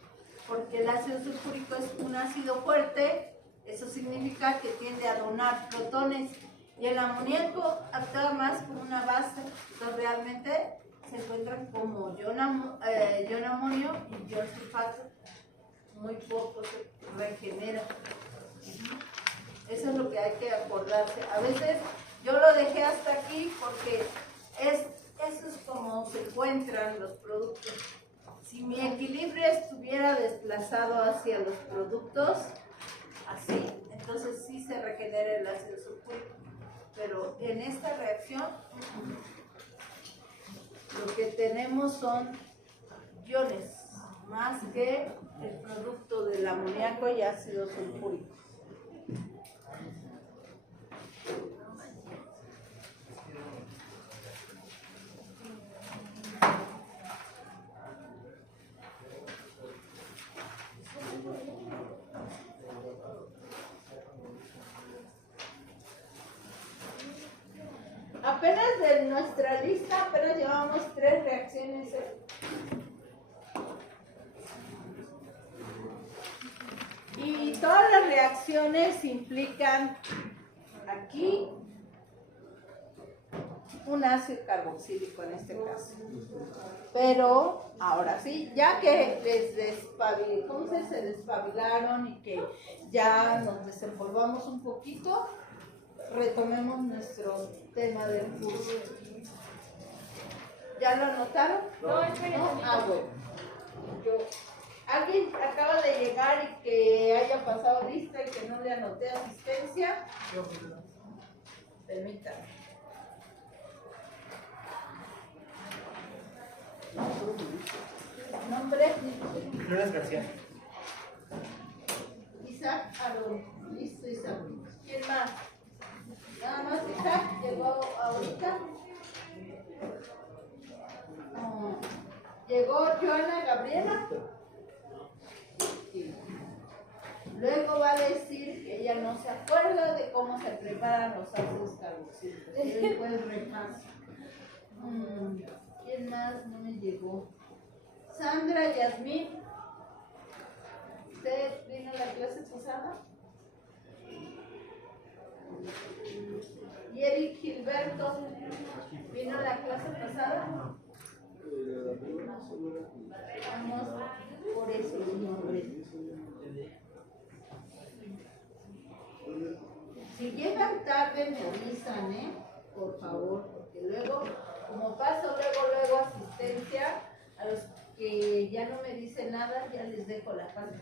Porque el ácido sulfúrico es un ácido fuerte, eso significa que tiende a donar protones, y el amoníaco actúa más como una base, entonces realmente se encuentran como ion amonio y ion sulfato, muy poco se regenera. Eso es lo que hay que acordarse. A veces yo lo dejé hasta aquí porque eso es como se encuentran los productos. Si mi equilibrio estuviera desplazado hacia los productos, así, entonces sí se regenera el ácido sulfúrico. Pero en esta reacción, lo que tenemos son iones, más que el producto del amoníaco y ácido sulfúrico. apenas de nuestra lista, apenas llevamos 3 reacciones. Y todas las reacciones implican aquí un ácido carboxílico en este caso. Pero ahora sí, ya que se despabilaron y que ya nos desenvolvamos un poquito, retomemos nuestro tema del curso. ¿Ya lo anotaron? No, espera. ¿No? Ah, bueno. ¿Alguien acaba de llegar y que haya pasado lista y que no le anoté asistencia? Permítame. ¿Nombre? Flores García. Isaac Aarón. Listo, Isaac. ¿Quién más? Nada más Isaac llegó ahorita. Llegó Joana Gabriela. Sí. Luego va a decir que ella no se acuerda de cómo se preparan los ácidos carboxílicos. Después repasa. ¿Quién más no me llegó? Sandra Yasmín. ¿Usted vino a la clase pasada? ¿Y Eric Gilberto vino a la clase pasada? Vamos por eso los nombres. Si llegan tarde me avisan, por favor, porque luego, como paso luego asistencia, a los que ya no me dicen nada, ya les dejo la falta.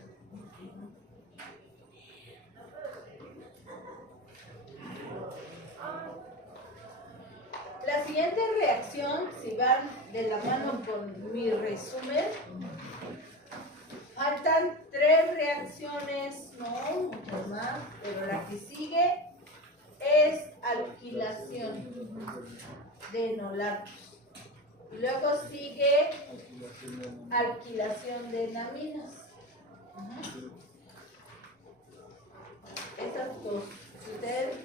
La siguiente reacción, si van de la mano con mi resumen, faltan 3 reacciones, no, muchas más, pero la que sigue es alquilación de enolatos. Luego sigue alquilación de enaminas. Esas dos. Ustedes,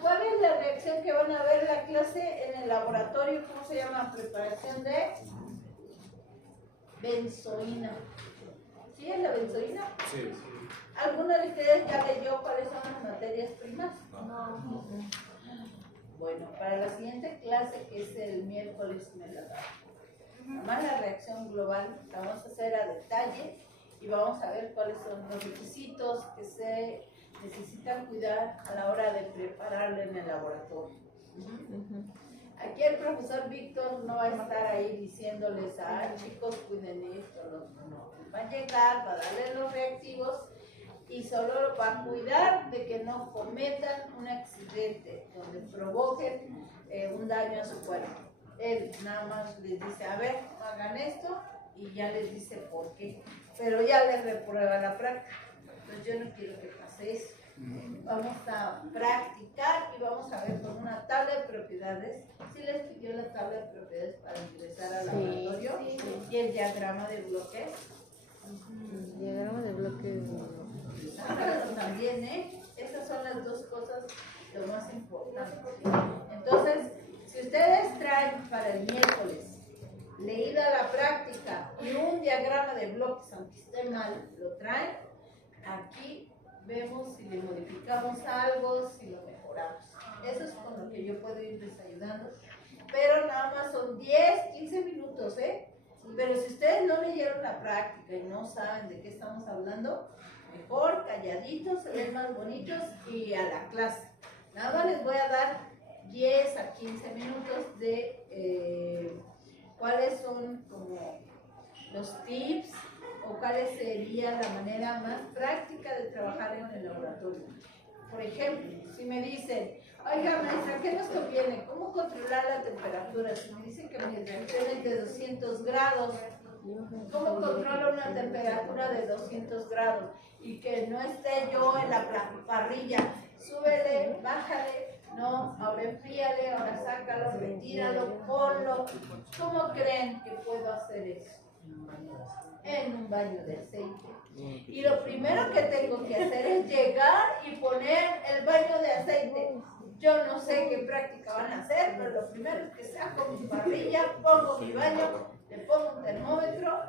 ¿cuál es la reacción que van a ver en la clase en el laboratorio? ¿Cómo se llama? Preparación de benzoína. ¿Sí es la benzoína? Sí. ¿Alguno de ustedes ya leyó cuáles son las materias primas? No. Bueno, para la siguiente clase, que es el miércoles, me la da. Además, la reacción global la vamos a hacer a detalle y vamos a ver cuáles son los requisitos que se necesitan cuidar a la hora de prepararla en el laboratorio. Aquí el profesor Víctor no va a estar ahí diciéndoles, chicos, cuiden esto, no. Va a llegar, va a darle los reactivos y solo va a cuidar de que no cometan un accidente donde provoquen un daño a su cuerpo. Él nada más les dice, a ver, hagan esto y ya les dice por qué, pero ya les reprueba la práctica. Entonces yo no quiero que pase eso. Vamos a practicar y vamos a ver con una tabla de propiedades. ¿Sí les pidió la tabla de propiedades para ingresar al laboratorio? Sí. Y el diagrama de bloques. Diagrama de bloques. También, esas son las dos cosas lo más importante. Entonces, si ustedes traen para el miércoles leída la práctica y un diagrama de bloques, aunque esté mal, lo traen, aquí vemos si le modificamos algo, si lo mejoramos. Eso es con lo que yo puedo irles ayudando. Pero nada más son 10, 15 minutos, Pero si ustedes no leyeron la práctica y no saben de qué estamos hablando, mejor calladitos, se ven más bonitos y a la clase. Nada más les voy a dar 10 a 15 minutos de cuáles son como los tips o cuál sería la manera más práctica de trabajar en el laboratorio. Por ejemplo, si me dicen, oiga maestra, ¿qué nos conviene? ¿Cómo controlar la temperatura? Si me dicen que mi reacción es de 200 grados, ¿cómo controlo una temperatura de 200 grados? Y que no esté yo en la parrilla, súbele, bájale, no, ahora enfríale, ahora sácalo, retíralo, ponlo. ¿Cómo creen que puedo hacer eso? En un baño de aceite. Y lo primero que tengo que hacer es llegar y poner el baño de aceite. Yo no sé qué práctica van a hacer, pero lo primero es que saco mi parrilla, pongo mi baño, le pongo un termómetro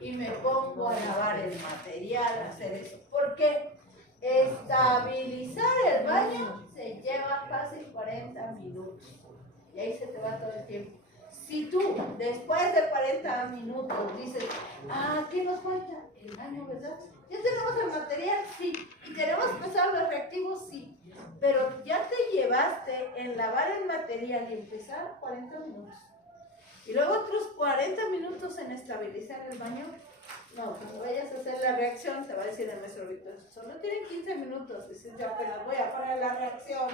y me pongo a lavar el material, a hacer eso. Porque estabilizar el baño se lleva casi 40 minutos. Y ahí se te va todo el tiempo. Si tú, después de 40 minutos, dices, ¿qué nos falta? El baño, ¿verdad? ¿Ya tenemos el material? Sí. ¿Y tenemos pesar los reactivos? Sí. Pero ya te llevaste en lavar el material y empezar 40 minutos. Y luego otros 40 minutos en estabilizar el baño. No, cuando vayas a hacer la reacción, te va a decir el maestro Víctor, solo tienen 15 minutos. Dices, yo apenas voy a poner la reacción.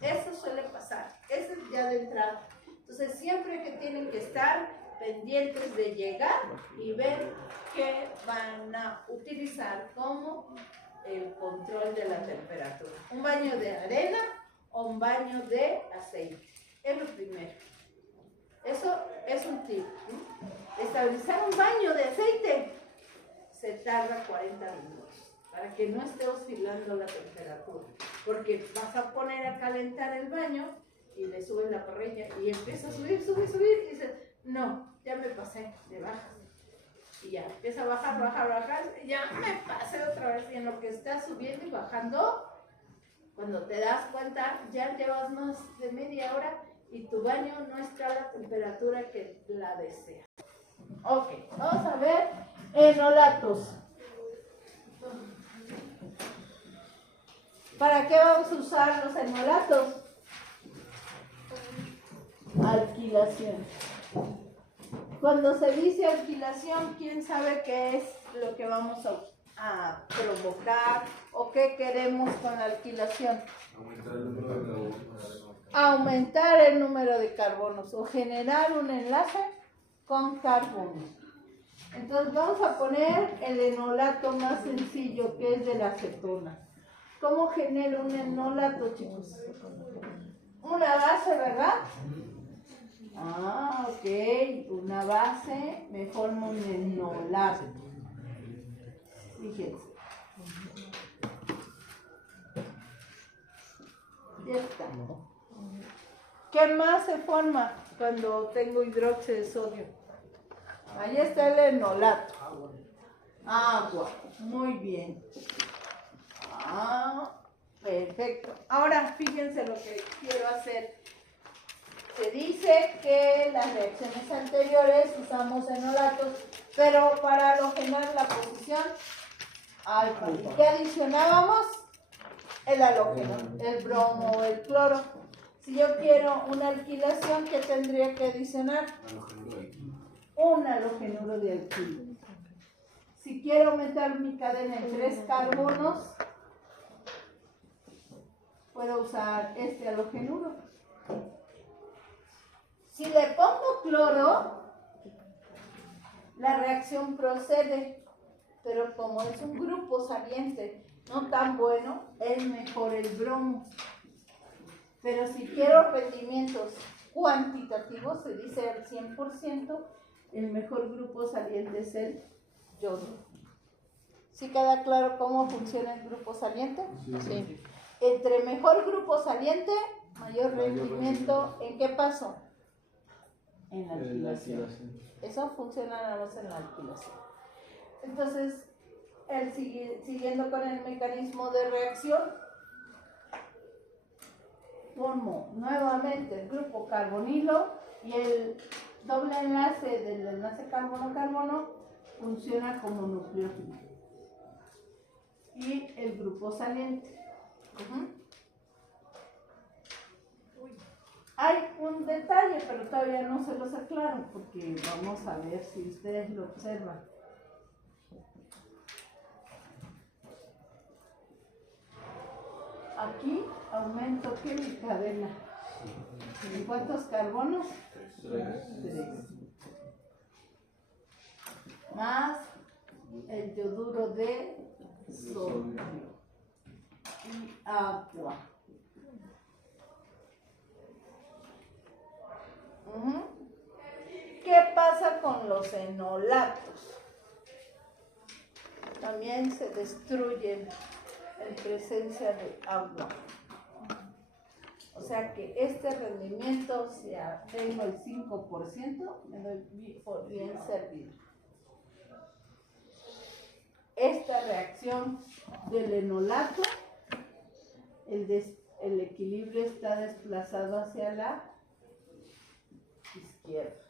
Eso suele pasar. Eso es ya de entrada. Entonces, siempre que tienen que estar pendientes de llegar y ver qué van a utilizar como el control de la temperatura. Un baño de arena o un baño de aceite. Es lo primero. Eso es un tip. Estabilizar un baño de aceite se tarda 40 minutos para que no esté oscilando la temperatura. Porque vas a poner a calentar el baño y le subes la parrilla y empieza a subir y dices, no, ya me pasé, le bajas. Y ya empieza a bajar, y ya me pasé otra vez. Y en lo que está subiendo y bajando, cuando te das cuenta, ya llevas más de media hora y tu baño no está a la temperatura que la desea. Ok, vamos a ver enolatos. ¿Para qué vamos a usar los enolatos? Alquilación. Cuando se dice alquilación, ¿quién sabe qué es lo que vamos a provocar o qué queremos con la alquilación? Aumentar el número de carbonos o generar un enlace con carbonos. Entonces vamos a poner el enolato más sencillo, que es de la acetona. ¿Cómo genero un enolato, chicos? Una base, ¿verdad? Ok, una base me forma un enolato. Fíjense. Ya está. ¿Qué más se forma cuando tengo hidróxido de sodio? Ahí está el enolato. Agua. Muy bien. Perfecto. Ahora fíjense lo que quiero hacer. Se dice que las reacciones anteriores usamos enolatos, pero para alogenar la posición alfa. ¿Y qué adicionábamos? El halógeno, el bromo o el cloro. Si yo quiero una alquilación, ¿qué tendría que adicionar? Un halogenuro de alquilo. Si quiero aumentar mi cadena en 3 carbonos, puedo usar este halogenuro. Si le pongo cloro, la reacción procede, pero como es un grupo saliente no tan bueno, es mejor el bromo. Pero si quiero rendimientos cuantitativos, se dice al 100%, el mejor grupo saliente es el yodo. ¿Sí queda claro cómo funciona el grupo saliente? Sí. Entre mejor grupo saliente, mayor rendimiento. ¿En qué paso? En la alquilación. Eso funciona nada más en la alquilación. Entonces, siguiendo con el mecanismo de reacción, formo nuevamente el grupo carbonilo y el doble enlace del enlace carbono-carbono funciona como nucleófilo. Y el grupo saliente. Hay un detalle, pero todavía no se los aclaro porque vamos a ver si ustedes lo observan. Aquí aumento ¿qué? Mi cadena. ¿En cuántos carbonos? 3. Más el yoduro de sodio y agua. ¿Qué pasa con los enolatos? También se destruyen en presencia de agua. O sea que este rendimiento, si tengo el 5%, me doy por bien servido. Esta reacción del enolato, el equilibrio está desplazado hacia la izquierda.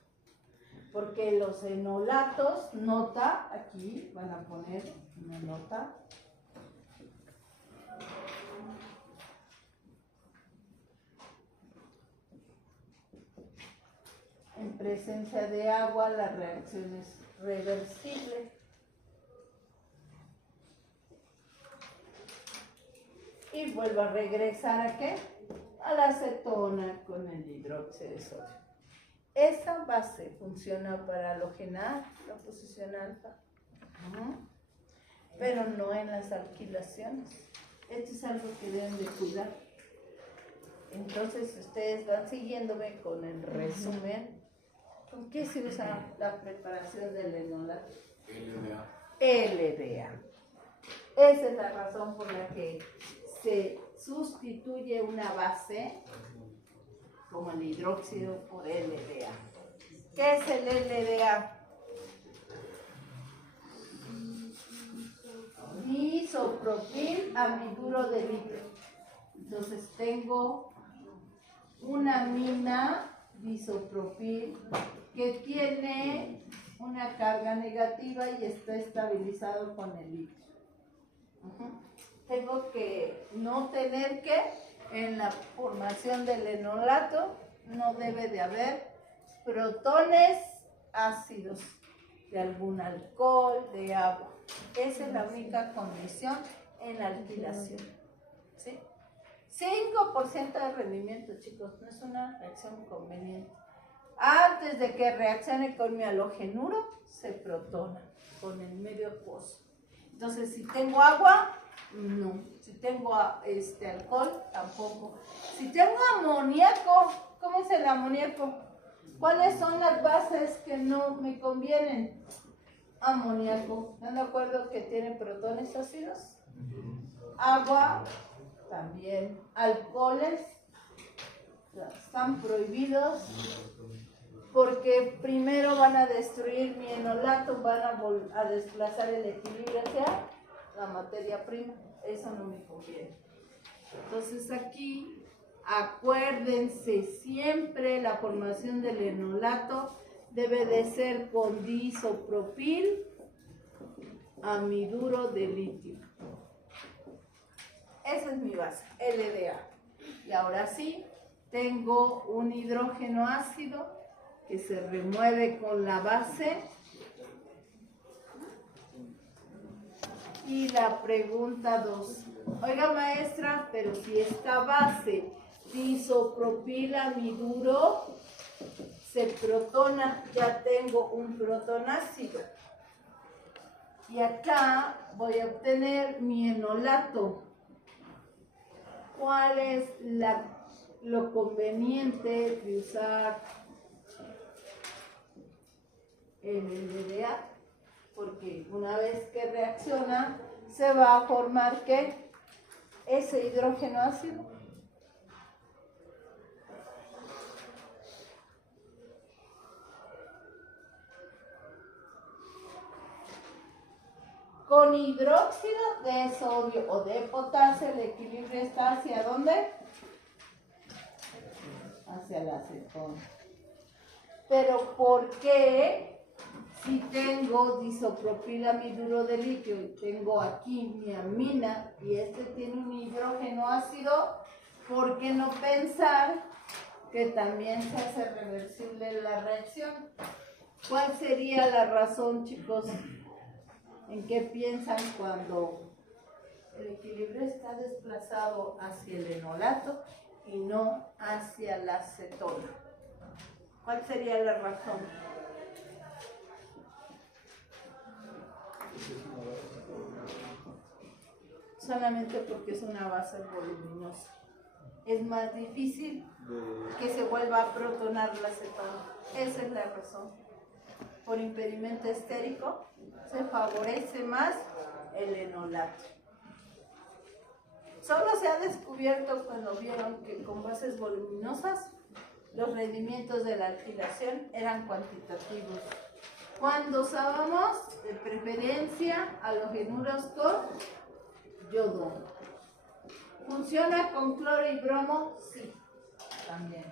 Porque los enolatos, nota, aquí van a poner una nota. En presencia de agua la reacción es reversible. Y vuelvo a regresar ¿a qué? A la acetona con el hidróxido de sodio. Esa base funciona para halogenar la posición alfa, pero no en las alquilaciones. Esto es algo que deben de cuidar. Entonces, ustedes van siguiéndome con el resumen. ¿Con qué se usa la preparación del enolato? LDA. LDA. Esa es la razón por la que se sustituye una base como el hidróxido por LDA. ¿Qué es el LDA? Disopropil amiduro de litio. Entonces tengo una amina disopropil que tiene una carga negativa y está estabilizado con el litio. Tengo que no tener que, en la formación del enolato, no debe de haber protones ácidos de algún alcohol, de agua. Esa es la única condición en la alquilación. ¿Sí? 5% de rendimiento, chicos, no es una reacción conveniente. Antes de que reaccione con mi halogenuro, se protona con el medio acuoso. Entonces, si tengo agua, no. Si tengo alcohol, tampoco. Si tengo amoníaco, ¿cómo es el amoníaco? ¿Cuáles son las bases que no me convienen? Amoníaco. ¿Están de acuerdo que tiene protones ácidos? Agua, también. Alcoholes, están prohibidos porque primero van a destruir mi enolato, van a desplazar el equilibrio hacia la materia prima. Eso no me conviene. Entonces aquí acuérdense siempre la formación del enolato debe de ser con disopropil amiduro de litio. Esa es mi base, LDA. Y ahora sí, tengo un hidrógeno ácido que se remueve con la base. Y la pregunta 2. Oiga, maestra, pero si esta base disopropilamiduro se protona, ya tengo un protonácido. Y acá voy a obtener mi enolato. ¿Cuál es lo conveniente de usar el LDA? Porque una vez que reacciona, se va a formar ¿qué? Ese hidrógeno ácido. Con hidróxido de sodio o de potasio, el equilibrio está ¿hacia dónde? Hacia la acetona. Pero ¿por qué? Si tengo disopropilamiduro de litio y tengo aquí mi amina y este tiene un hidrógeno ácido, ¿por qué no pensar que también se hace reversible la reacción? ¿Cuál sería la razón, chicos? ¿En qué piensan cuando el equilibrio está desplazado hacia el enolato y no hacia la acetona? ¿Cuál sería la razón? Solamente porque es una base voluminosa. Es más difícil que se vuelva a protonar la acetona. Esa es la razón. Por impedimento estérico se favorece más el enolato. Solo se ha descubierto cuando vieron que con bases voluminosas los rendimientos de la alquilación eran cuantitativos. Cuando usábamos de preferencia halogenuros con yodo. ¿Funciona con cloro y bromo? Sí, también.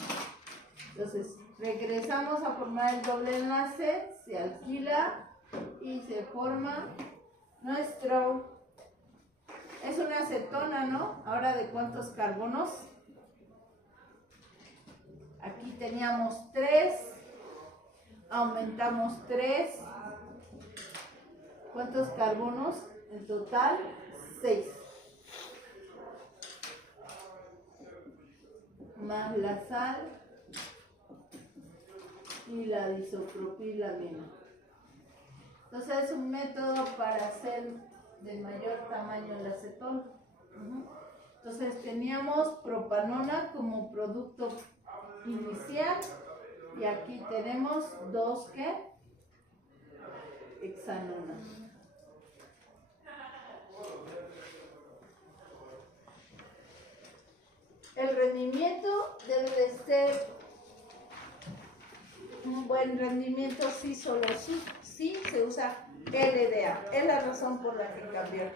Entonces, regresamos a formar el doble enlace, se alquila y se forma nuestro... Es una acetona, ¿no? Ahora, ¿de cuántos carbonos? Aquí teníamos 3, aumentamos 3. ¿Cuántos carbonos? En total, 6. Más la sal y la disopropilamina. Entonces es un método para hacer de mayor tamaño el acetón. Entonces teníamos propanona como producto inicial y aquí tenemos 2 ¿qué? Hexanona. El rendimiento debe de ser un buen rendimiento si solo si se usa LDA. Es la razón por la que cambió.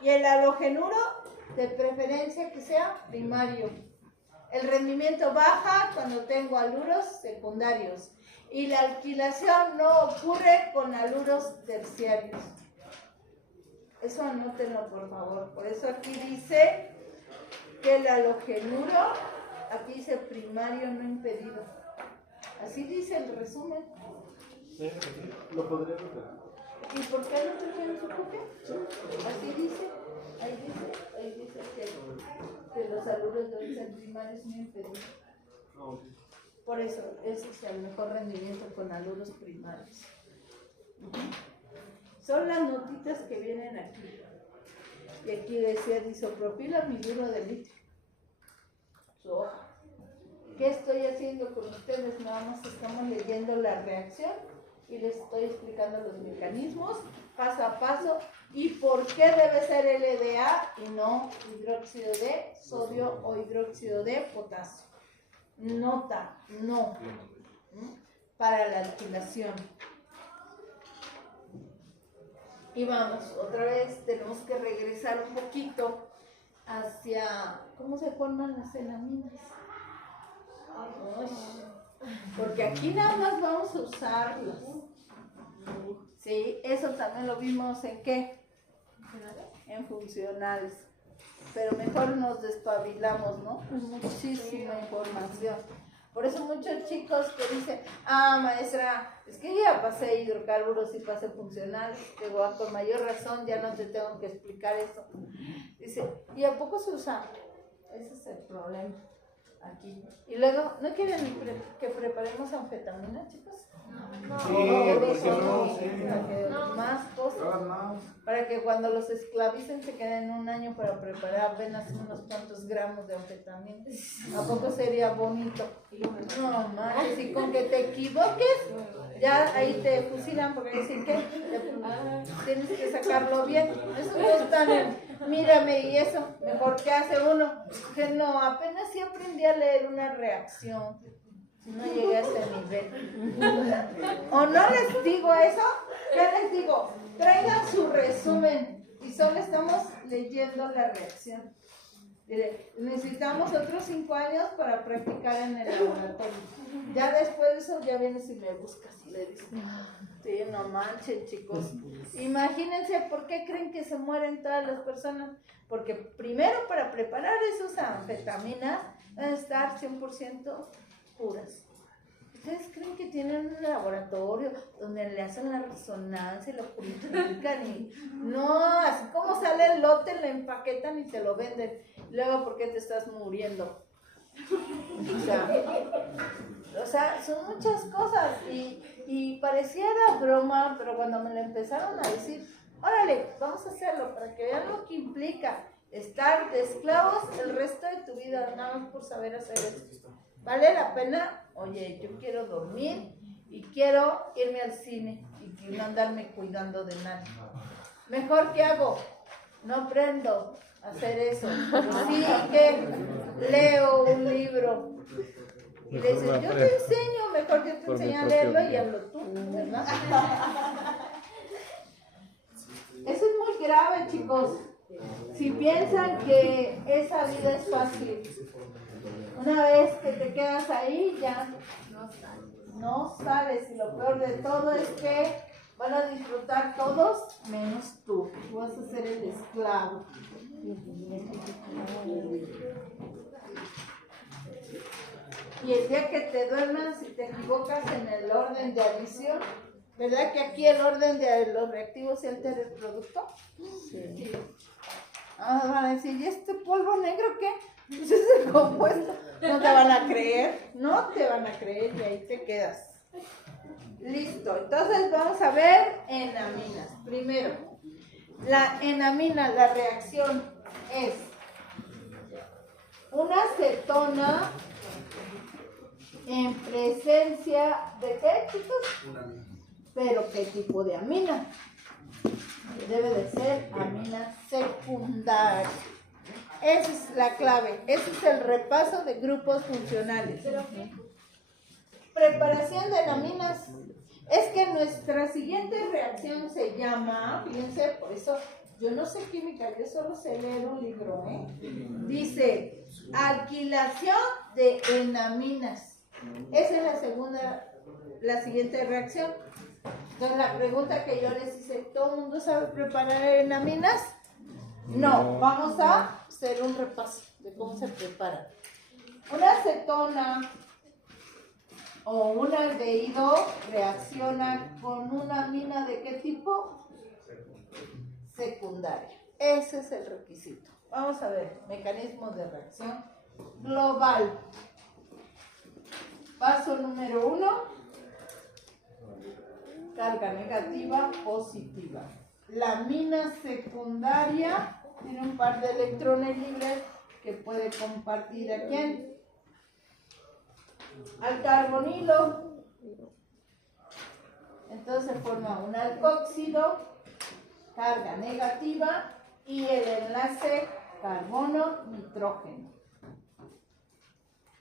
Y el halogenuro, de preferencia que sea primario. El rendimiento baja cuando tengo haluros secundarios. Y la alquilación no ocurre con haluros terciarios. Eso anótenlo, por favor. Por eso aquí dice que el halogenuro, aquí dice primario no impedido. Así dice el resumen. ¿Lo podría repetir? ¿Y por qué no trajeron su copia? Así dice, ahí dice que los haluros deben ser primarios no impedidos. Por eso, ese es el mejor rendimiento con haluros primarios. Son las notitas que vienen aquí. Y aquí decía disopropilamiduro de litio. Su hoja. ¿Qué estoy haciendo con ustedes? Nada más estamos leyendo la reacción y les estoy explicando los mecanismos paso a paso y por qué debe ser LDA y no hidróxido de sodio o hidróxido de potasio. Nota, no. Para la alquilación. Y vamos, otra vez tenemos que regresar un poquito hacia cómo se forman las enaminas. Porque aquí nada más vamos a usarlos. Sí, eso también lo vimos en ¿qué? En funcionales. Pero mejor nos despabilamos, ¿no? Muchísima información. Por eso muchos chicos que dicen, maestra, es que ya pasé hidrocarburos y pasé funcionales. Digo, con mayor razón ya no te tengo que explicar eso. Dice, ¿y a poco se usa? Ese es el problema aquí. Y luego, ¿no quieren que preparemos anfetamina, chicos? No. Sí, porque No. Más cosas. Para que cuando los esclavicen se queden un año para preparar apenas unos cuantos gramos de anfetamina. ¿A poco sería bonito? No, manches, y con que te equivoques, ya ahí te fusilan porque dicen que tienes que sacarlo bien. Eso no están en, mírame y eso, mejor que hace uno. Que no, apenas sí aprendí a leer una reacción. No llegué a ese nivel. ¿O no les digo eso? ¿Qué les digo? Traigan su resumen y solo estamos leyendo la reacción. Necesitamos otros 5 años para practicar en el laboratorio. Ya después de eso ya vienes y me buscas y le dices, sí, no manchen, chicos. Imagínense por qué creen que se mueren todas las personas. Porque primero para preparar esas anfetaminas deben estar 100% puras. ¿Ustedes creen que tienen un laboratorio donde le hacen la resonancia y lo purifican? Y no, así como sale el lote, lo empaquetan y te lo venden. Luego, ¿por qué te estás muriendo? O sea, son muchas cosas y pareciera broma, pero cuando me lo empezaron a decir, órale, vamos a hacerlo para que vean lo que implica estar de esclavos el resto de tu vida, nada más por saber hacer esto. ¿Vale la pena? Oye, yo quiero dormir y quiero irme al cine y no andarme cuidando de nadie. Mejor, ¿qué hago? No prendo hacer eso. Sí que leo un libro y le dices, yo te enseño, mejor yo te enseño a leerlo y hablo tú, ¿verdad? Eso es muy grave, chicos. Si piensan que esa vida es fácil, una vez que te quedas ahí ya no sales, y lo peor de todo es que van a disfrutar todos menos tú. Tú vas a ser el esclavo. Y el día que te duermas y te equivocas en el orden de adición, ¿verdad que aquí el orden de los reactivos se altera el producto? Sí. Van a decir, ¿y este polvo negro qué? Pues es el compuesto. No te van a creer, no te van a creer y ahí te quedas. Listo, entonces vamos a ver enaminas. Primero, la enamina, la reacción es una cetona en presencia de ¿qué, chicos? Pero ¿qué tipo de amina? Debe de ser amina secundaria. Esa es la clave, ese es el repaso de grupos funcionales. Preparación de enaminas. Es que nuestra siguiente reacción se llama, fíjense, por eso yo no sé química, yo solo sé leer un libro, Dice, alquilación de enaminas. Esa es la siguiente reacción. Entonces la pregunta que yo les hice, ¿todo el mundo sabe preparar enaminas? No, vamos a hacer un repaso de cómo se prepara. Una acetona o un aldehído reacciona con una amina ¿de qué tipo? Secundaria. Ese es el requisito. Vamos a ver, mecanismos de reacción global. Paso número 1. Carga negativa, positiva. La amina secundaria tiene un par de electrones libres que puede compartir ¿a quién? Al carbonilo. Entonces forma un alcóxido, carga negativa y el enlace carbono-nitrógeno.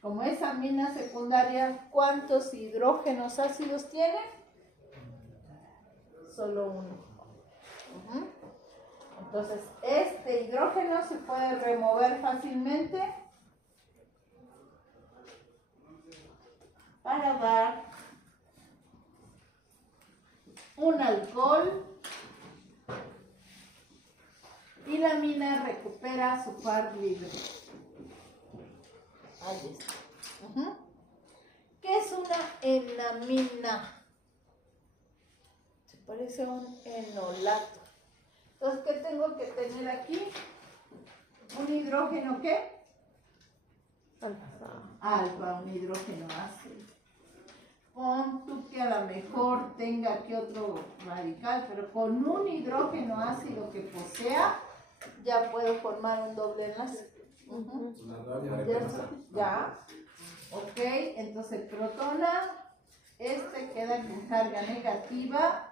Como es amina secundaria, ¿cuántos hidrógenos ácidos tiene? Solo uno. Entonces, este hidrógeno se puede remover fácilmente para dar un alcohol y la amina recupera su par libre. Ahí está. ¿Qué es una enamina? Se parece a un enolato. Entonces, ¿qué tengo que tener aquí? ¿Un hidrógeno qué? Alfa, un hidrógeno ácido. Pon tú que a lo mejor tenga aquí otro radical, pero con un hidrógeno ácido que posea, ya puedo formar un doble enlace. Ya. Ok, entonces protona, este queda con carga negativa.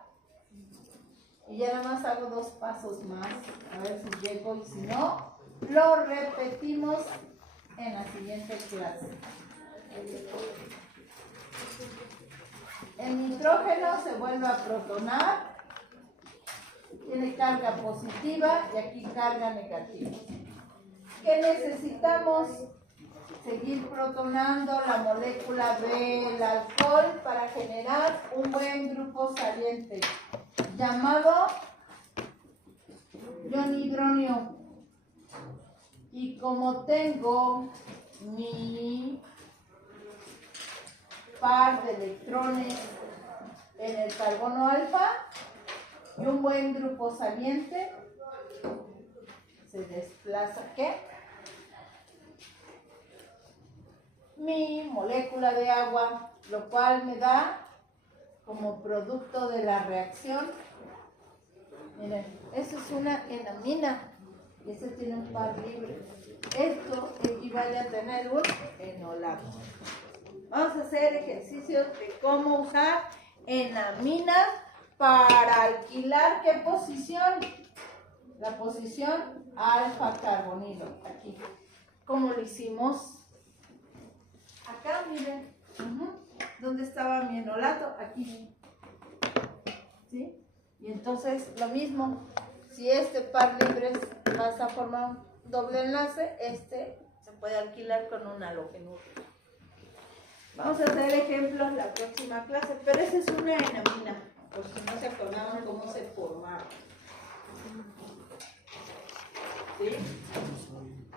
Y ya nada más hago 2 pasos más, a ver si llego y si no, lo repetimos en la siguiente clase. El nitrógeno se vuelve a protonar, tiene carga positiva y aquí carga negativa. ¿Qué necesitamos? Seguir protonando la molécula del alcohol para generar un buen grupo saliente llamado ionhidronio. Y como tengo mi par de electrones en el carbono alfa y un buen grupo saliente, se desplaza ¿qué? Mi molécula de agua, lo cual me da como producto de la reacción. Miren, eso es una enamina y este tiene un par libre. Esto equivale a tener un enolato. Vamos a hacer ejercicios de cómo usar enamina para alquilar. ¿Qué posición? la posición alfa carbonilo, aquí. Como lo hicimos acá, miren. ¿Dónde estaba mi enolato? Aquí. ¿Sí? Y entonces lo mismo, si este par libres vas a formar un doble enlace, este se puede alquilar con un halogenuro. Vamos a hacer ejemplos la próxima clase, pero esa es una enamina, por si no se acordaban cómo se formaba. ¿Sí?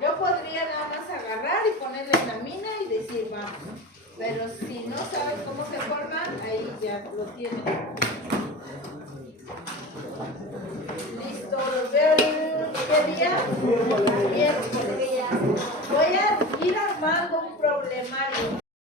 Yo podría nada más agarrar y ponerle enamina y decir vamos, pero si no sabes cómo se forma, ahí ya lo tienen. Listo, los veo ¿qué día? Miércoles. Voy a ir armando un problemario.